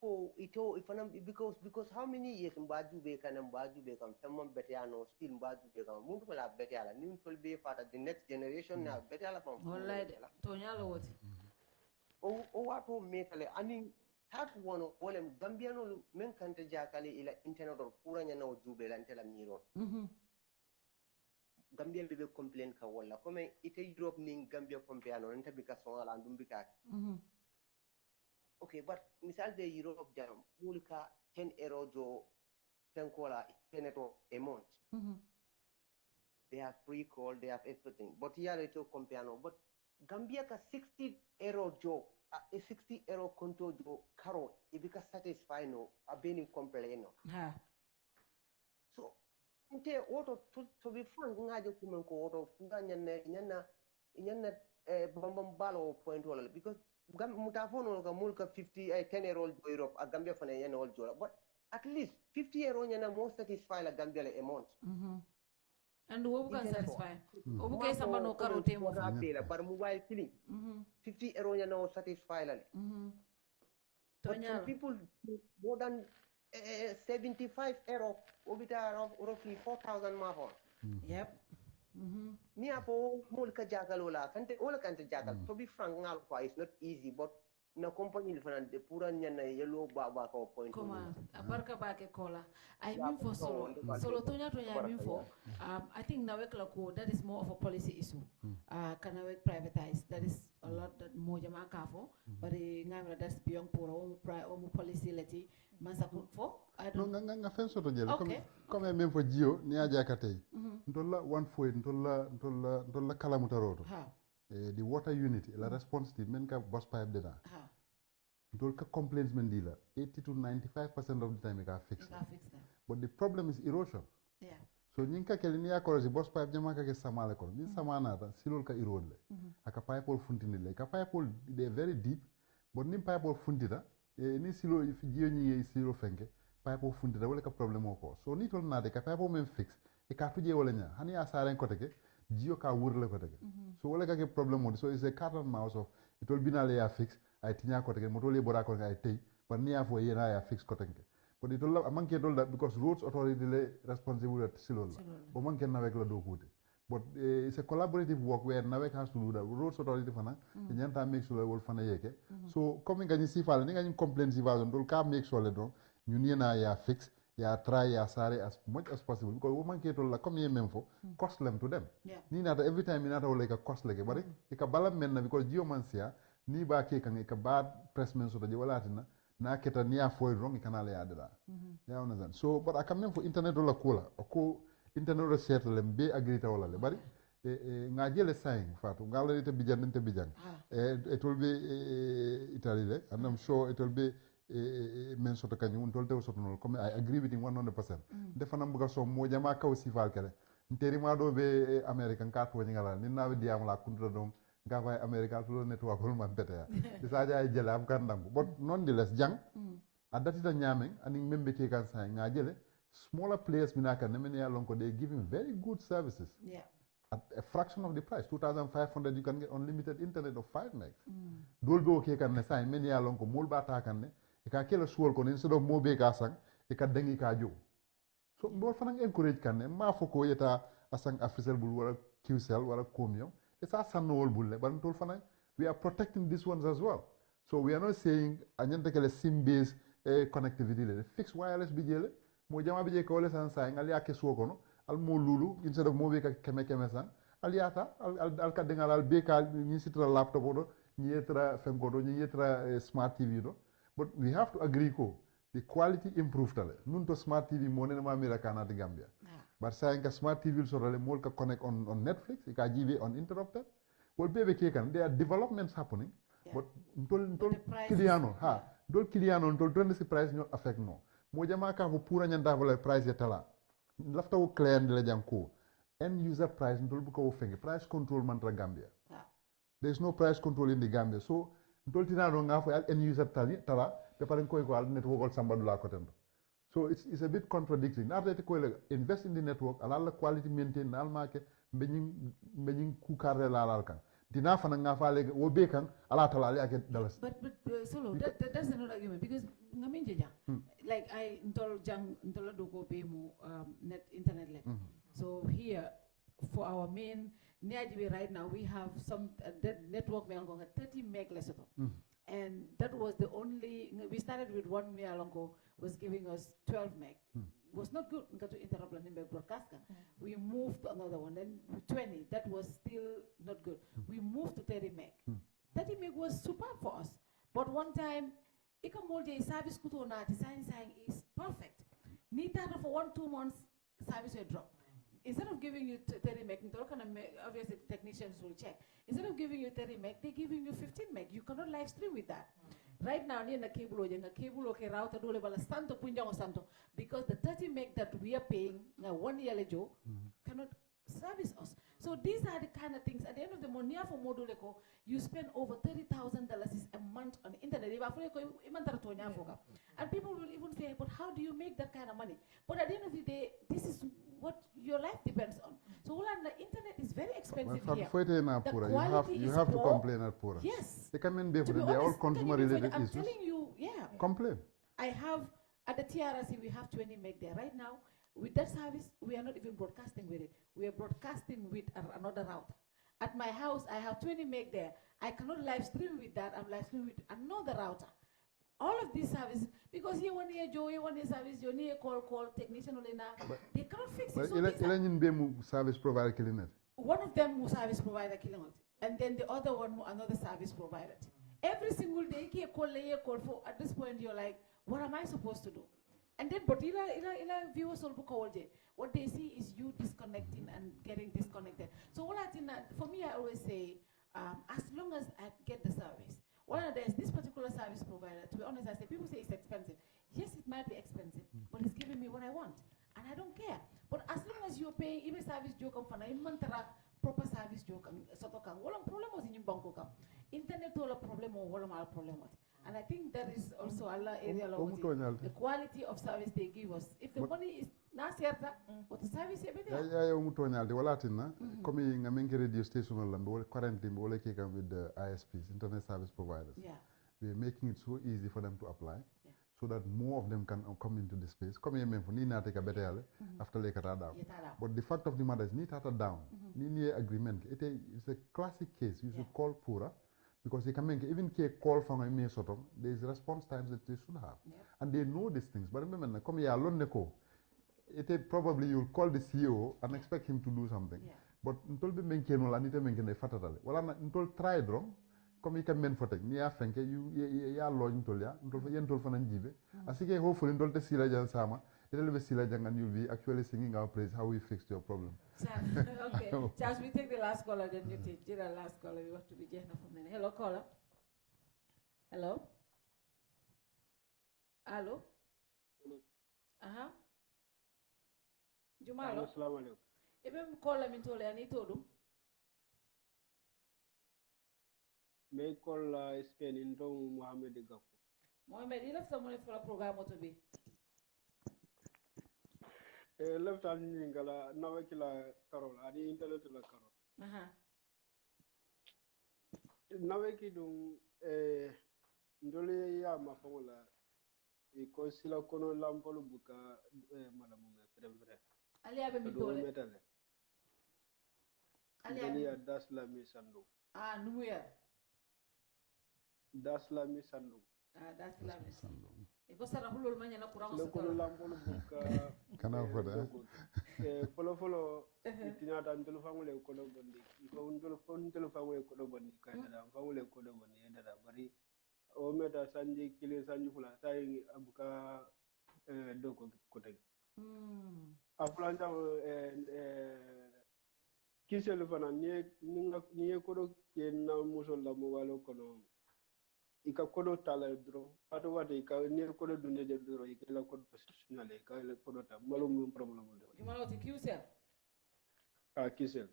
oh ito ifanam because how many years mbaju be kan tamam betiano still mbaju be kan mun ko la betiala nim tol be fata the next generation na betiala pam wallahi to nyalo woti o wato metale ani tat wono wala gambiano men kanta jakale ila internet or pura nyana o jube lan tela miro gambia be complain ka wala comme ite europe ning gambia compiano nta bika so ala ndum bika okay but misal de europe jam mulka 10 euro jo tenkola teneto a month they have free call they have everything but here it compiano but gambia ka 60 euro jo a 60 euro konto jo karo ibika satisfy no abeni complaino so inte auto to be frank ngaje kumen ko auto nganya nyanna bambam balo point wala because mutafono ka mulka 50 10 euro Europe a Gambia fana yana wal jola but at least 50 euro nyana mo satisfy la Gambia le amount and wo kan satisfy o bu kay samba no karote mo fa bela bar mobile killing 50 euro nyana o satisfy la but some people more than 75 euro obita roughly 4,000 mafon yep ni apo mulka jagal wala kante jagal to be frank ngal ko is not easy but na company le fanan de pura nyana yellow baba ko point koma barka bake kola I mean for solo tonya I mean for I think nawek la ko that is more of a policy issue kana we privatize that is a lot that mo jama ka fo bari ngamra that's beyond pura o policy leti masa fo I don't nga fen soto jele comme même fo jio ni aja katay ndolla one foy ndolla kalamu taroto the water unit la responsibility men ka boss pipe deda ndol ka complaints men dila 80 to 95% of the time ka fix them but the problem is erosion so ñing ka kel ni yakoro si boss pipe jama ka ke samale ko ni samana ta silol ka erode aka pipe ol funtini le ka pipe ol they very deep but ni pipe ol funtita ni silo fi jio ñi silo fenke pipe ol funtita wala ka problem ko so ni tol na de ka pipe ol men fix e ka tuje wala nya hani ya saren ko teke jio ka wurle ko teke so wala ka ke problem mo so is a cat and mouse of it will binale ya fix ay tinya ko teke moto le bora ko ay tey par ni ya fo yena ya fix ko teke but it will manke dol that because roads authority le responsible at silol bo manke nawek la do kote but it's a collaborative work where nawek has to do that roads authority fana nyanta make sure wol fana yeke so comme ngani sifal ni ngani complain sifal dol ka make sure le do ñun yena ya fix ya try ya sare as much as possible because wo manke dol la comme ye même fo cost them to them ni nata every time ni nata wala ka cost leke bari e ka balam men na because geomancia ni ba ke kan e ka bad pressmen so de wala tina na keta ni a foy wrong kanale ya dada ya understand so but aka même fo internet do la kula ko internet do settle be agrita wala le bari nga jele saying Fatou ngala te bijang e tolbe Italy le and I'm sure it will be men soto kanyum tolte soto non comme I agree with him 100% defana mbuga so mo jama kaw sifal kele nteri ma do be American ka to ngala ni nawe diam la kuntra don nga fay America to network hol man beta ya isa jaay jele am kan dangu but non di les jang adatita nyameng ani membe ke kan say nga jele smaller players minaka nemen ya lon ko they giving very good services at a fraction of the price 2,500 you can get unlimited internet of 5 megs dolbe o ke kan ne say men ya lon ko mol bata kan ne e ka kela suwol ko instead of mo be ka sang e ka dangi ka jo so mbol fanan encourage kan ne ma foko yeta asang official bul wala qcell wala komio e sa sanowol bulle ban tol fanan we are protecting these ones as well so we are not saying anyante kele sim based connectivity le fixed wireless bi jele mo jama bi je ko le san say ngal yakke suwo kono al mo lulu instead of mo be ka keme san al yata al ka dengal al be ka ni sitra laptop do ni yetra fengo do ni yetra smart tv do but we have to agree ko the quality improved tale nun to smart tv mo ne ma mira kana de Gambia but saying ka smart tv so rale mo ka connect on Netflix ka jibe uninterrupted well bebe ke kan there are developments happening but ntol kiliano dol kiliano ntol donde si price no affect no mo jama ka ko pura nyanda wala price ya tala lafta wo client de la janko end user price ntol bu ko fenge price control mantra Gambia. There is no price control in the Gambia. So ntol tina no nga fo end user tala be pare ko al network ol samba dula ko tendo. So it's a bit contradictory. Now that you invest in the network, allow quality maintain, allow market, being kukare la alkan. Dina fana nga fale wo be kan ala tala ali ake dalas. But solo that's another argument because ngamin jeja like I ntol doko be mu net internet like. So here for our main near right now we have some network me ango 30 meg lesoto. And that was the only, we started with 1 Mialongo was giving us 12 meg. Was not good to interrupt broadcast. We moved to another one, then 20, that was still not good. We moved to 30 meg. 30 meg was super for us. But one time, Ikamolde service kutona design is perfect. Nita for 1-2 months, service will drop. Instead of giving you 30 meg, obviously the technicians will check. Instead of giving you 30 meg, they're giving you 15 meg. You cannot live stream with that. Right now, near the cable okay router dole bala santo punjang santo because the 30 meg that we are paying now 1 year ago cannot service us. So these are the kind of things. At the end of the month, for Moduleko, you spend over $30,000 a month on the internet. And people will even say, but how do you make that kind of money? But at the end of the day, this is what your life depends on. So the internet is very expensive here. The quality you is have to poor. complain at PURA. Yes. They can be They're all consumer related I'm issues. telling you, yeah. Complain. I have, at the TRC, we have 20 meg there. Right now, with that service, we are not even broadcasting with it. We are broadcasting with another router. At my house, I have 20 meg there. I cannot live stream with that. I'm live streaming with another router. All of these services, because here one year Joe, here one year service, you need a call, technician, they cannot fix it. So service provider killing it. One of them was service provider killing it. And then the other one, another service provider. Every single day, you call for, at this point, you're like, what am I supposed to do? And then, but viewers will book all day. What they see is you disconnecting and getting disconnected. So all I think that, for me, I always say, as long as I get the service, there's this particular service provider, to be honest, I say, people say it's expensive. Yes, it might be expensive, but it's giving me what I want. And I don't care. But as long as you're paying, even service joke, proper service joke, problem was in Banco. Internet all a problem or problem. And I think that is also another area of the quality of service they give us. If the money is not certain, what the service is radio station currently with the ISPs, internet service providers. Yeah. We're making it so easy for them to apply. Yeah. So that more of them can come into the space. After but the fact of the matter is, need down. Need agreement. It's a classic case. You should call PURA. Because they can make even call from a mere sort of, there's response times that they should have. Yep. And they know these things. But remember, come here alone, probably you'll call the CEO and expect him to do something. Yeah. But until we make no and it make a fatal. Well, until try wrong, come you can men for take. Nia Frank, you are loyal to ya, until for Yentol for Nanjive. As you hopefully don't the Sila Jan Sama, it'll be Sila Jang and you'll be actually singing our praise how we fixed your problem. Okay, Charles, we take the last caller, then you take the last caller. We have to be Jenna from then. Hello, caller. Hello. Hello. Jumalo. Assalamu alaikum. Even caller me told I told him. May call Spain in Dong Mohammed Gafo. Mohammed, you left someone for a program to be. Left on Ningala, Navakila Carol, Adi Internet la Carol. Navaki dum Ndole ya mafongola iko sila kono lampolo buka malamu frère. Ali abe mitole. Ali ya dasla mi sandu. Ah, numuya. Dasla mi sandu. Ah, dasla mi sandu. Iko sara hulul manya na kurang sa kono lampolo buka. Kana foda. Follow itinata ntolo fangule kono bondi. Iko ntolo fangule kono bondi kayda fangule kono bondi enda bari o meta sanji kile sanji fula sai abuka doko kote. Aflanja kiselu fana ni kodo ke na musol la mo walo kono ika kodo tala dro pato wate ika ni kodo dunde je dro ika la kodo professionnel ika la kodo ta malo mo problem mo jumalo ti kiusa ka kisel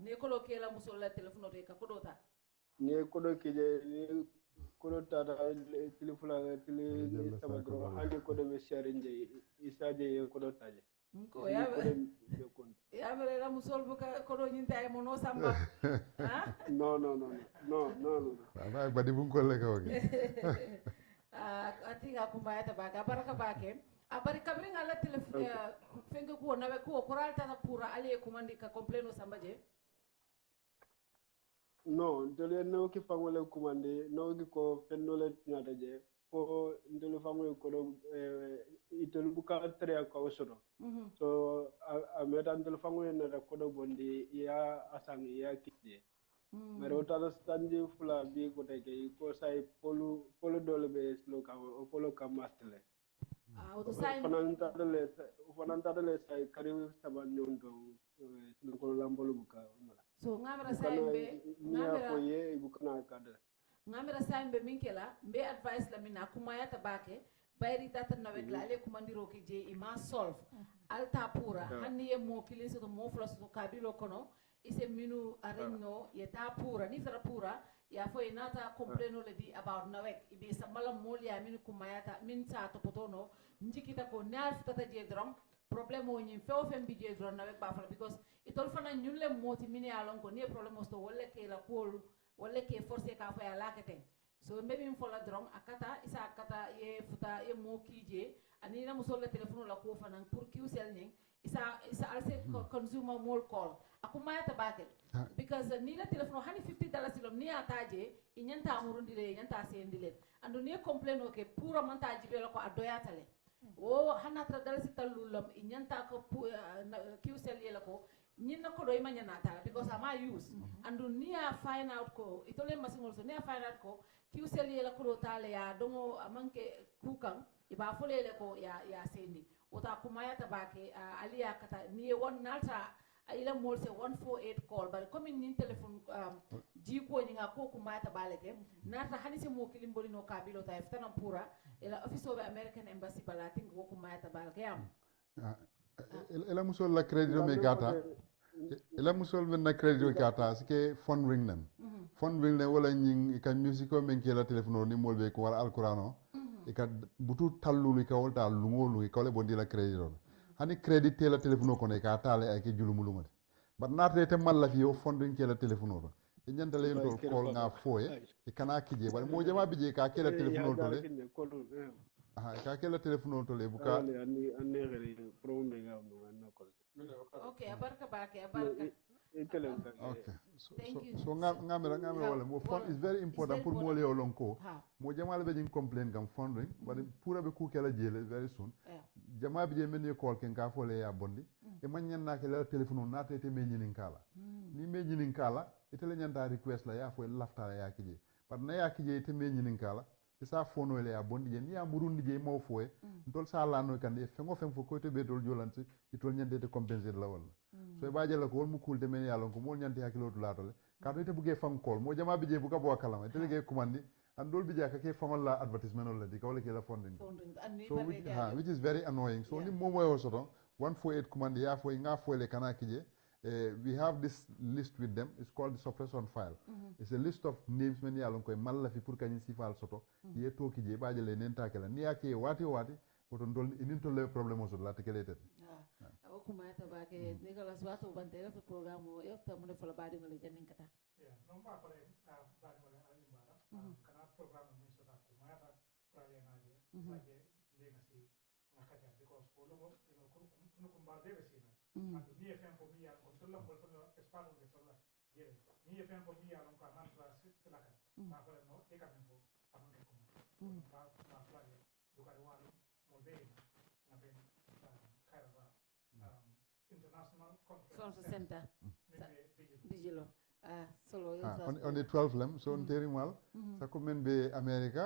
ne ko lo kela musol la telephone to ka kodota ne ko do kije ni ko do tata telefula tele sabadro hande ko do be share nje isaje ko do taje ko ya mere la musol buka ko do nyinta e mono samba no ba badi bun ko le ko atiga kumbaya tabaka baraka bake abari kabri ngala telefon fenge ko nawe ko koral tata pura ali kumandi ka complaino sambaje no ndele no ki fangole kumandi no ki ko fennole nyata je ko ndele fangole ko do itol buka tere ko soto so a meta ndele fangole na ko do bondi ya asang ya kidde mare o tata standi fula bi ko tege ko sai polu dole be sloka o polo kamastele o sai fananta le sai kari saban nyondo ko lambolu buka so ngamra saimbe ngamra ko ye bukana kada ngamra saimbe minkela mbe advice la mina kuma ya tabake bayri tata nawek la ale kumandiro ke je ima solve alta pura hanni e mo kilise to mo flas to kabilo kono ise minu areno yeta pura ni fera pura ya fo inata complaino le di about nawek ibe samala mol ya minu kumayata min sa to potono njikita ko naf tata je drum problem o nyin feo fem bi je drum nawek ba fala because itol fana ñun le moti mini alon ko ne problem osto wolle ke la kolu wolle ke forcer ka fo ya lakete so maybe min fola drum akata isa akata ye futa ye mo kije ani na musolla telefono la ko fana pour kiusel ning isa alse consumer mall call akuma ta bakel because ni la telefono hani $50 silom ni ataje inyanta amurundi le inyanta sendile andu ni complain o ke pura montage be ko adoyatale o hana $3 talulum inyanta ko kiusel yela ko nyina ko do imanya nata because ama use andu ni a find out ko itole masingol so ni a find out ko kiusel yela ko tale ya domo amanke kukan iba folele ko ya sendi wota kumaya tabake aliya kata ni won nalta ila molse 148 call bari comme ni telephone ji ko ni nga ko kumaya tabaleke nata hanisi mo kilimboli no kabilo ta iftana pura ila office of American embassy balating ko kumaya tabaleke yam ila musol la credit me gata ila musol men na credit gata sike phone ring nem wala nying ka musico men ke la telephone ni molbe ko wala alqurano ika butu tallulu ka wolta lungolu ka le bondi la credit hani credit te la telephone ko ne ka tale ay ke julumu lumade bat natre te malla fi o fondin ke la telephone do e nyanta le to call nga foye e kana kije bal mo jama bije ka ke la telephone to le ka ke la telephone to le buka anne gari problem ga no anna ko okay abarka okay so ngamira wala mo phone is very important pour mo le olonko mo jamal be jing complain gam funding but pour be ku kala jele very soon jama bi je men call ken ka fole ya bondi e man nyanna ke la telephone na tete me nyinin kala ni me nyinin kala itele nyanta request la ya fo lafta ya kije par na ya kije te me nyinin kala isa fono le ya bondi je ni ya murundi je mo foe ndol sa la no kan e fengo fo ko te be dol jolanti itol nyande te compenser la wala so e baaje la ko wol mu kulde men ya lon ko mol nyante hakilo to latole ka to te buge fam call mo jama bi je buga bo kalama te ge commandi and dol bi jaka ke famol la advertisement la di ko le ke la funding so which is very annoying so ni mo moyo soto 148 commandi ya fo nga fo le kana kije we have this list with them. It's called the suppression file. It's a list of names many along ko malla fi pour kany sifal soto ye to ki je baaje le nenta kala ni yake wati woton dol ininto le problème so la tekelete o kuma ta ba ke Nicolas wato bandera fa programme o yotta mo fa la baadi ngale janin kata non ba pare baadi ngale ali mara kana programme mi so ta kuma ta prale na je saje le ngasi ngakaja because polo mo ino ko kumba debe sina ando ni FM for me on tolla mo fa espalo de sola yele ni FM for me on ko man fra sila kan ma fa no e ka tempo amon ko ma prale do ka walo mo be na ben international conference center digilo solo on the 12 lem so on mal sa ko men be America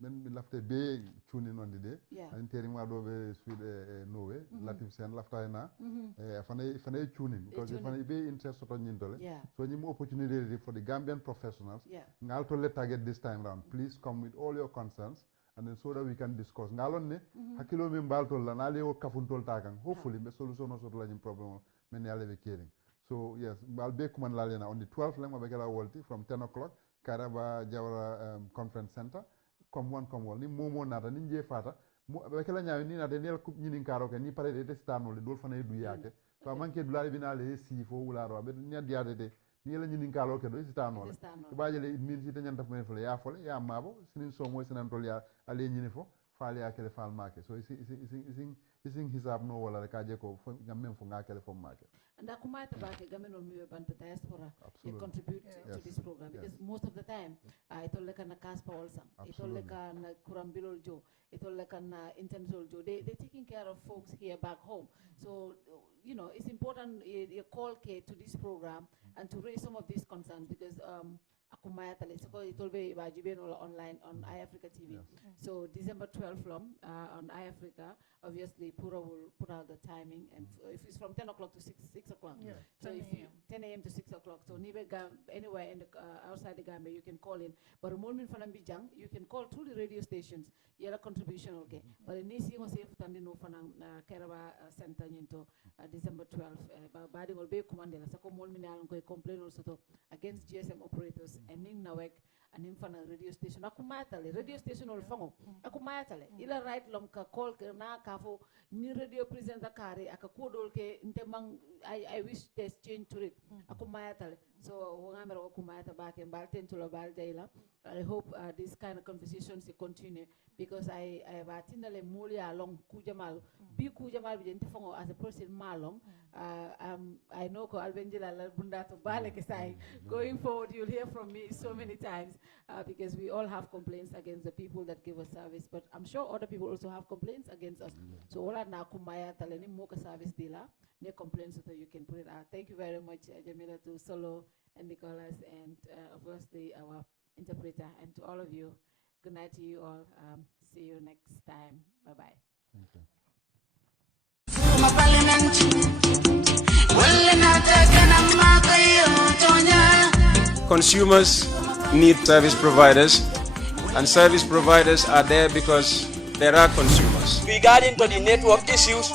men bi lafte be tuni non de an mal do be Sweden Norway latif sen lafta na fanay tuni because fanay be interest to nyindole so nyim opportunity for the Gambian professionals ngal to let target this time round please come with all your concerns and then so that we can discuss ngalon ne hakilo mi mbaltol la na lewo kafuntol takan hopefully be solution o soto la nyim problem men yalla be caring. So yes, I'll be on the 12th from 10 o'clock, Karaba Jawara Conference Center. Come one, ni momo nata ni nje fata. Bekela nyawe ni na denel kup nyini karo ke ni pare de stano le dol fana du yake. So manke dulari bina le si fo wula ro be ni diade de ni la nyini karo ke do stano le. To baje le min si tanyanta fo fo ya fole ya mabo sinin so mo sinan tol ya ale nyini fo faale ya kele fal make. So ising hisab no wala ka je ko ngam fo ngakele fo make. And Akumata Bake Gamen on Banta diaspora they contribute to this program because most of the time it all like an Kaspa also, it all like an Kurambilo Joe, it all like an Intensol Joe. They're taking care of folks here back home. So it's important you call K to this program and to raise some of these concerns because Akumaya Tale it will be online on iAfrica TV. So December 12th on iAfrica, obviously PURA will put out the timing and if it's from 10 o'clock to 6 o'clock. Yeah. So if you 10 a.m. to 6 o'clock. So anywhere in the outside the Gambia you can call in. But Molmin Fanambijang, you can call through the radio stations. Yela contribution okay. But in this year safe tandino fanang Keraba Center into December 12th. Badi will be commanded. Sako Molmin along complain also against GSM operators and in Nawek and in Fana radio station. Akumatale radio station will fango. Akumatale. Ila right lomka call na kafo ni radio presenter kare akakodol ke intemang I wish there's change to it. Akumayatale. So wangamera akumayata back and balten to la baldeila. I hope these kind of conversations continue because I have attended a mulia along Kujamal. Be Kujamal with as a person malong. I know ko Albenjila Bunda to Balekesai. Going forward, you'll hear from me so many times because we all have complaints against the people that give us service. But I'm sure other people also have complaints against us. So all na kumaya taleni moka service dealer. Ne complaints so you can put it out. Thank you very much, Jamila, to Solo and Nicholas, and obviously our interpreter, and to all of you. Good night to you all. See you next time. Bye bye. Thank you. Consumers need service providers, and service providers are there because there are consumers. Regarding to the network issues,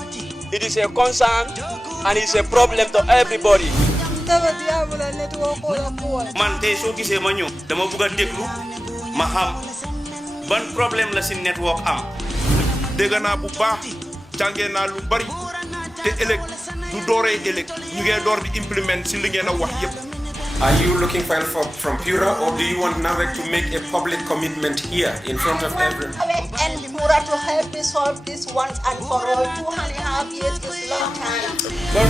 it is a concern and it's a problem to everybody. Man tey soo gisee ma ñëw dama bëgg a déglu ma xam ban problème la si network am. dégg naa bu baax jàngee naa lu bari te ëllëg du dooree ëllëg ñu ngee door di implement si li ngeen a wax yépp. Are you looking for help from PURA, or do you want NAVEC to make a public commitment here in front of everyone? And PURA to help me solve this once and for all. 2.5 years is long time.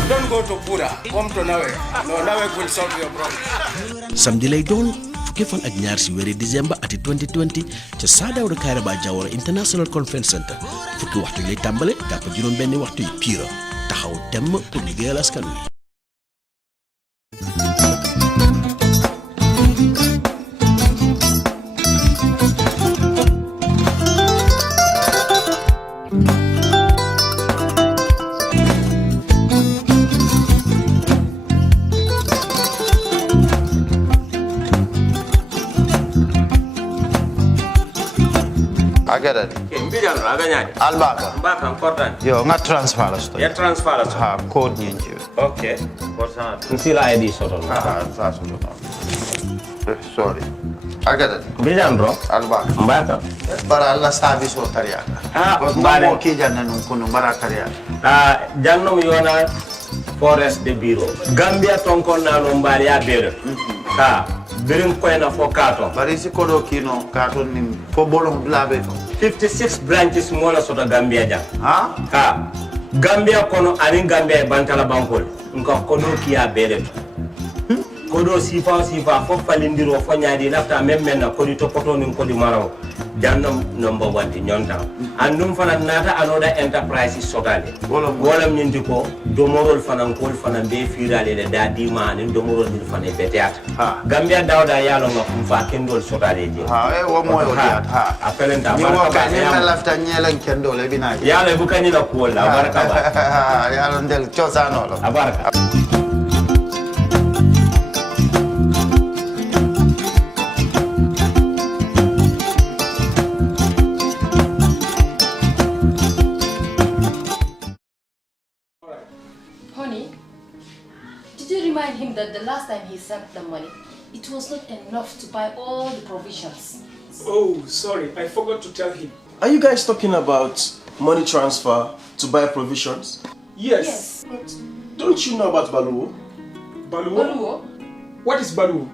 Don't go to PURA, come to NAVEC. No, NAVEC will solve your problem. Samedi lay doon fukki fan ak ñaar ci wéri December ati 2020 ci Sadawda Kairaba Jawara International Conference Center. Fukki waxtu lay tàmbale jàpp juróom benn waxtu yi PURA taxaw temm pour liggéeyal askan wi. Agada. Mbijan aganyadi. Albaka. Mbaka important. Yo, nga transfer la sto. Ya transfer la sto. Ha, code nyingi. Okay. Korsa. Nsila ID soto. Ah, sa soto. Sorry. Agada. Mbijan bro. Albaka. Mbaka. Bara alla service o tariaka. Ah, mbare mo ki janna nun kunu bara tariaka. Ah, janno mi yona forest de bureau. Gambia tonkon na no mbari ya bere. Ha. Birim koyna fo kato. Bari si kodo kino kato ni fo bolong blabe to. 56 branches mola sota Gambia jang. Ha? Ha. Gambia kono ani Gambia bantala bankol. Nka kodo kiya bere to. Kodo sifa fo falindiro fo nyaadi lafta memmen na kodi to poto nin kodi maraw. Jannam number 1 di nyonta. Andum fana nata anoda enterprise sotale. Wala nyindi ko domorol fana kol fana be firale de dadi mani domorol ni fana be teat. Gambia dawda yalo ngam fa kendol sotale je. Ha e wo moyo diat ha. Apelenta ni mo ka ni lafta nyelen kendol e bina. Yalo bukani la ko la baraka ba. Yalo ndel chosano lo. Abaraka. remind him that the last time he sent the money, it was not enough to buy all the provisions. Oh, sorry, I forgot to tell him. Are you guys talking about money transfer to buy provisions? Yes. But don't you know about Baluwo? Baluwo? What is Baluwo?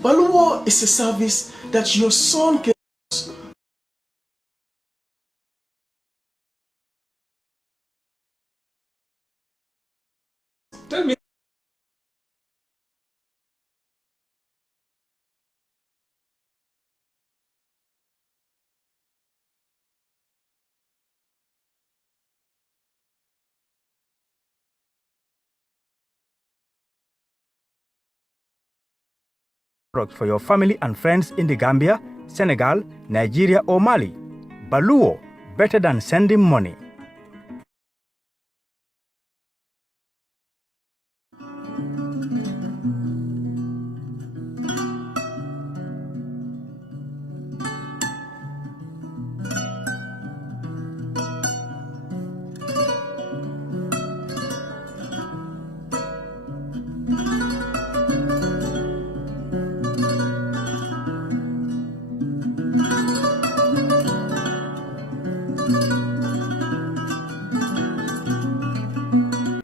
Baluwo is a service that your son can use. Tell me. For your family and friends in the Gambia, Senegal, Nigeria or Mali. Baluwo, better than sending money.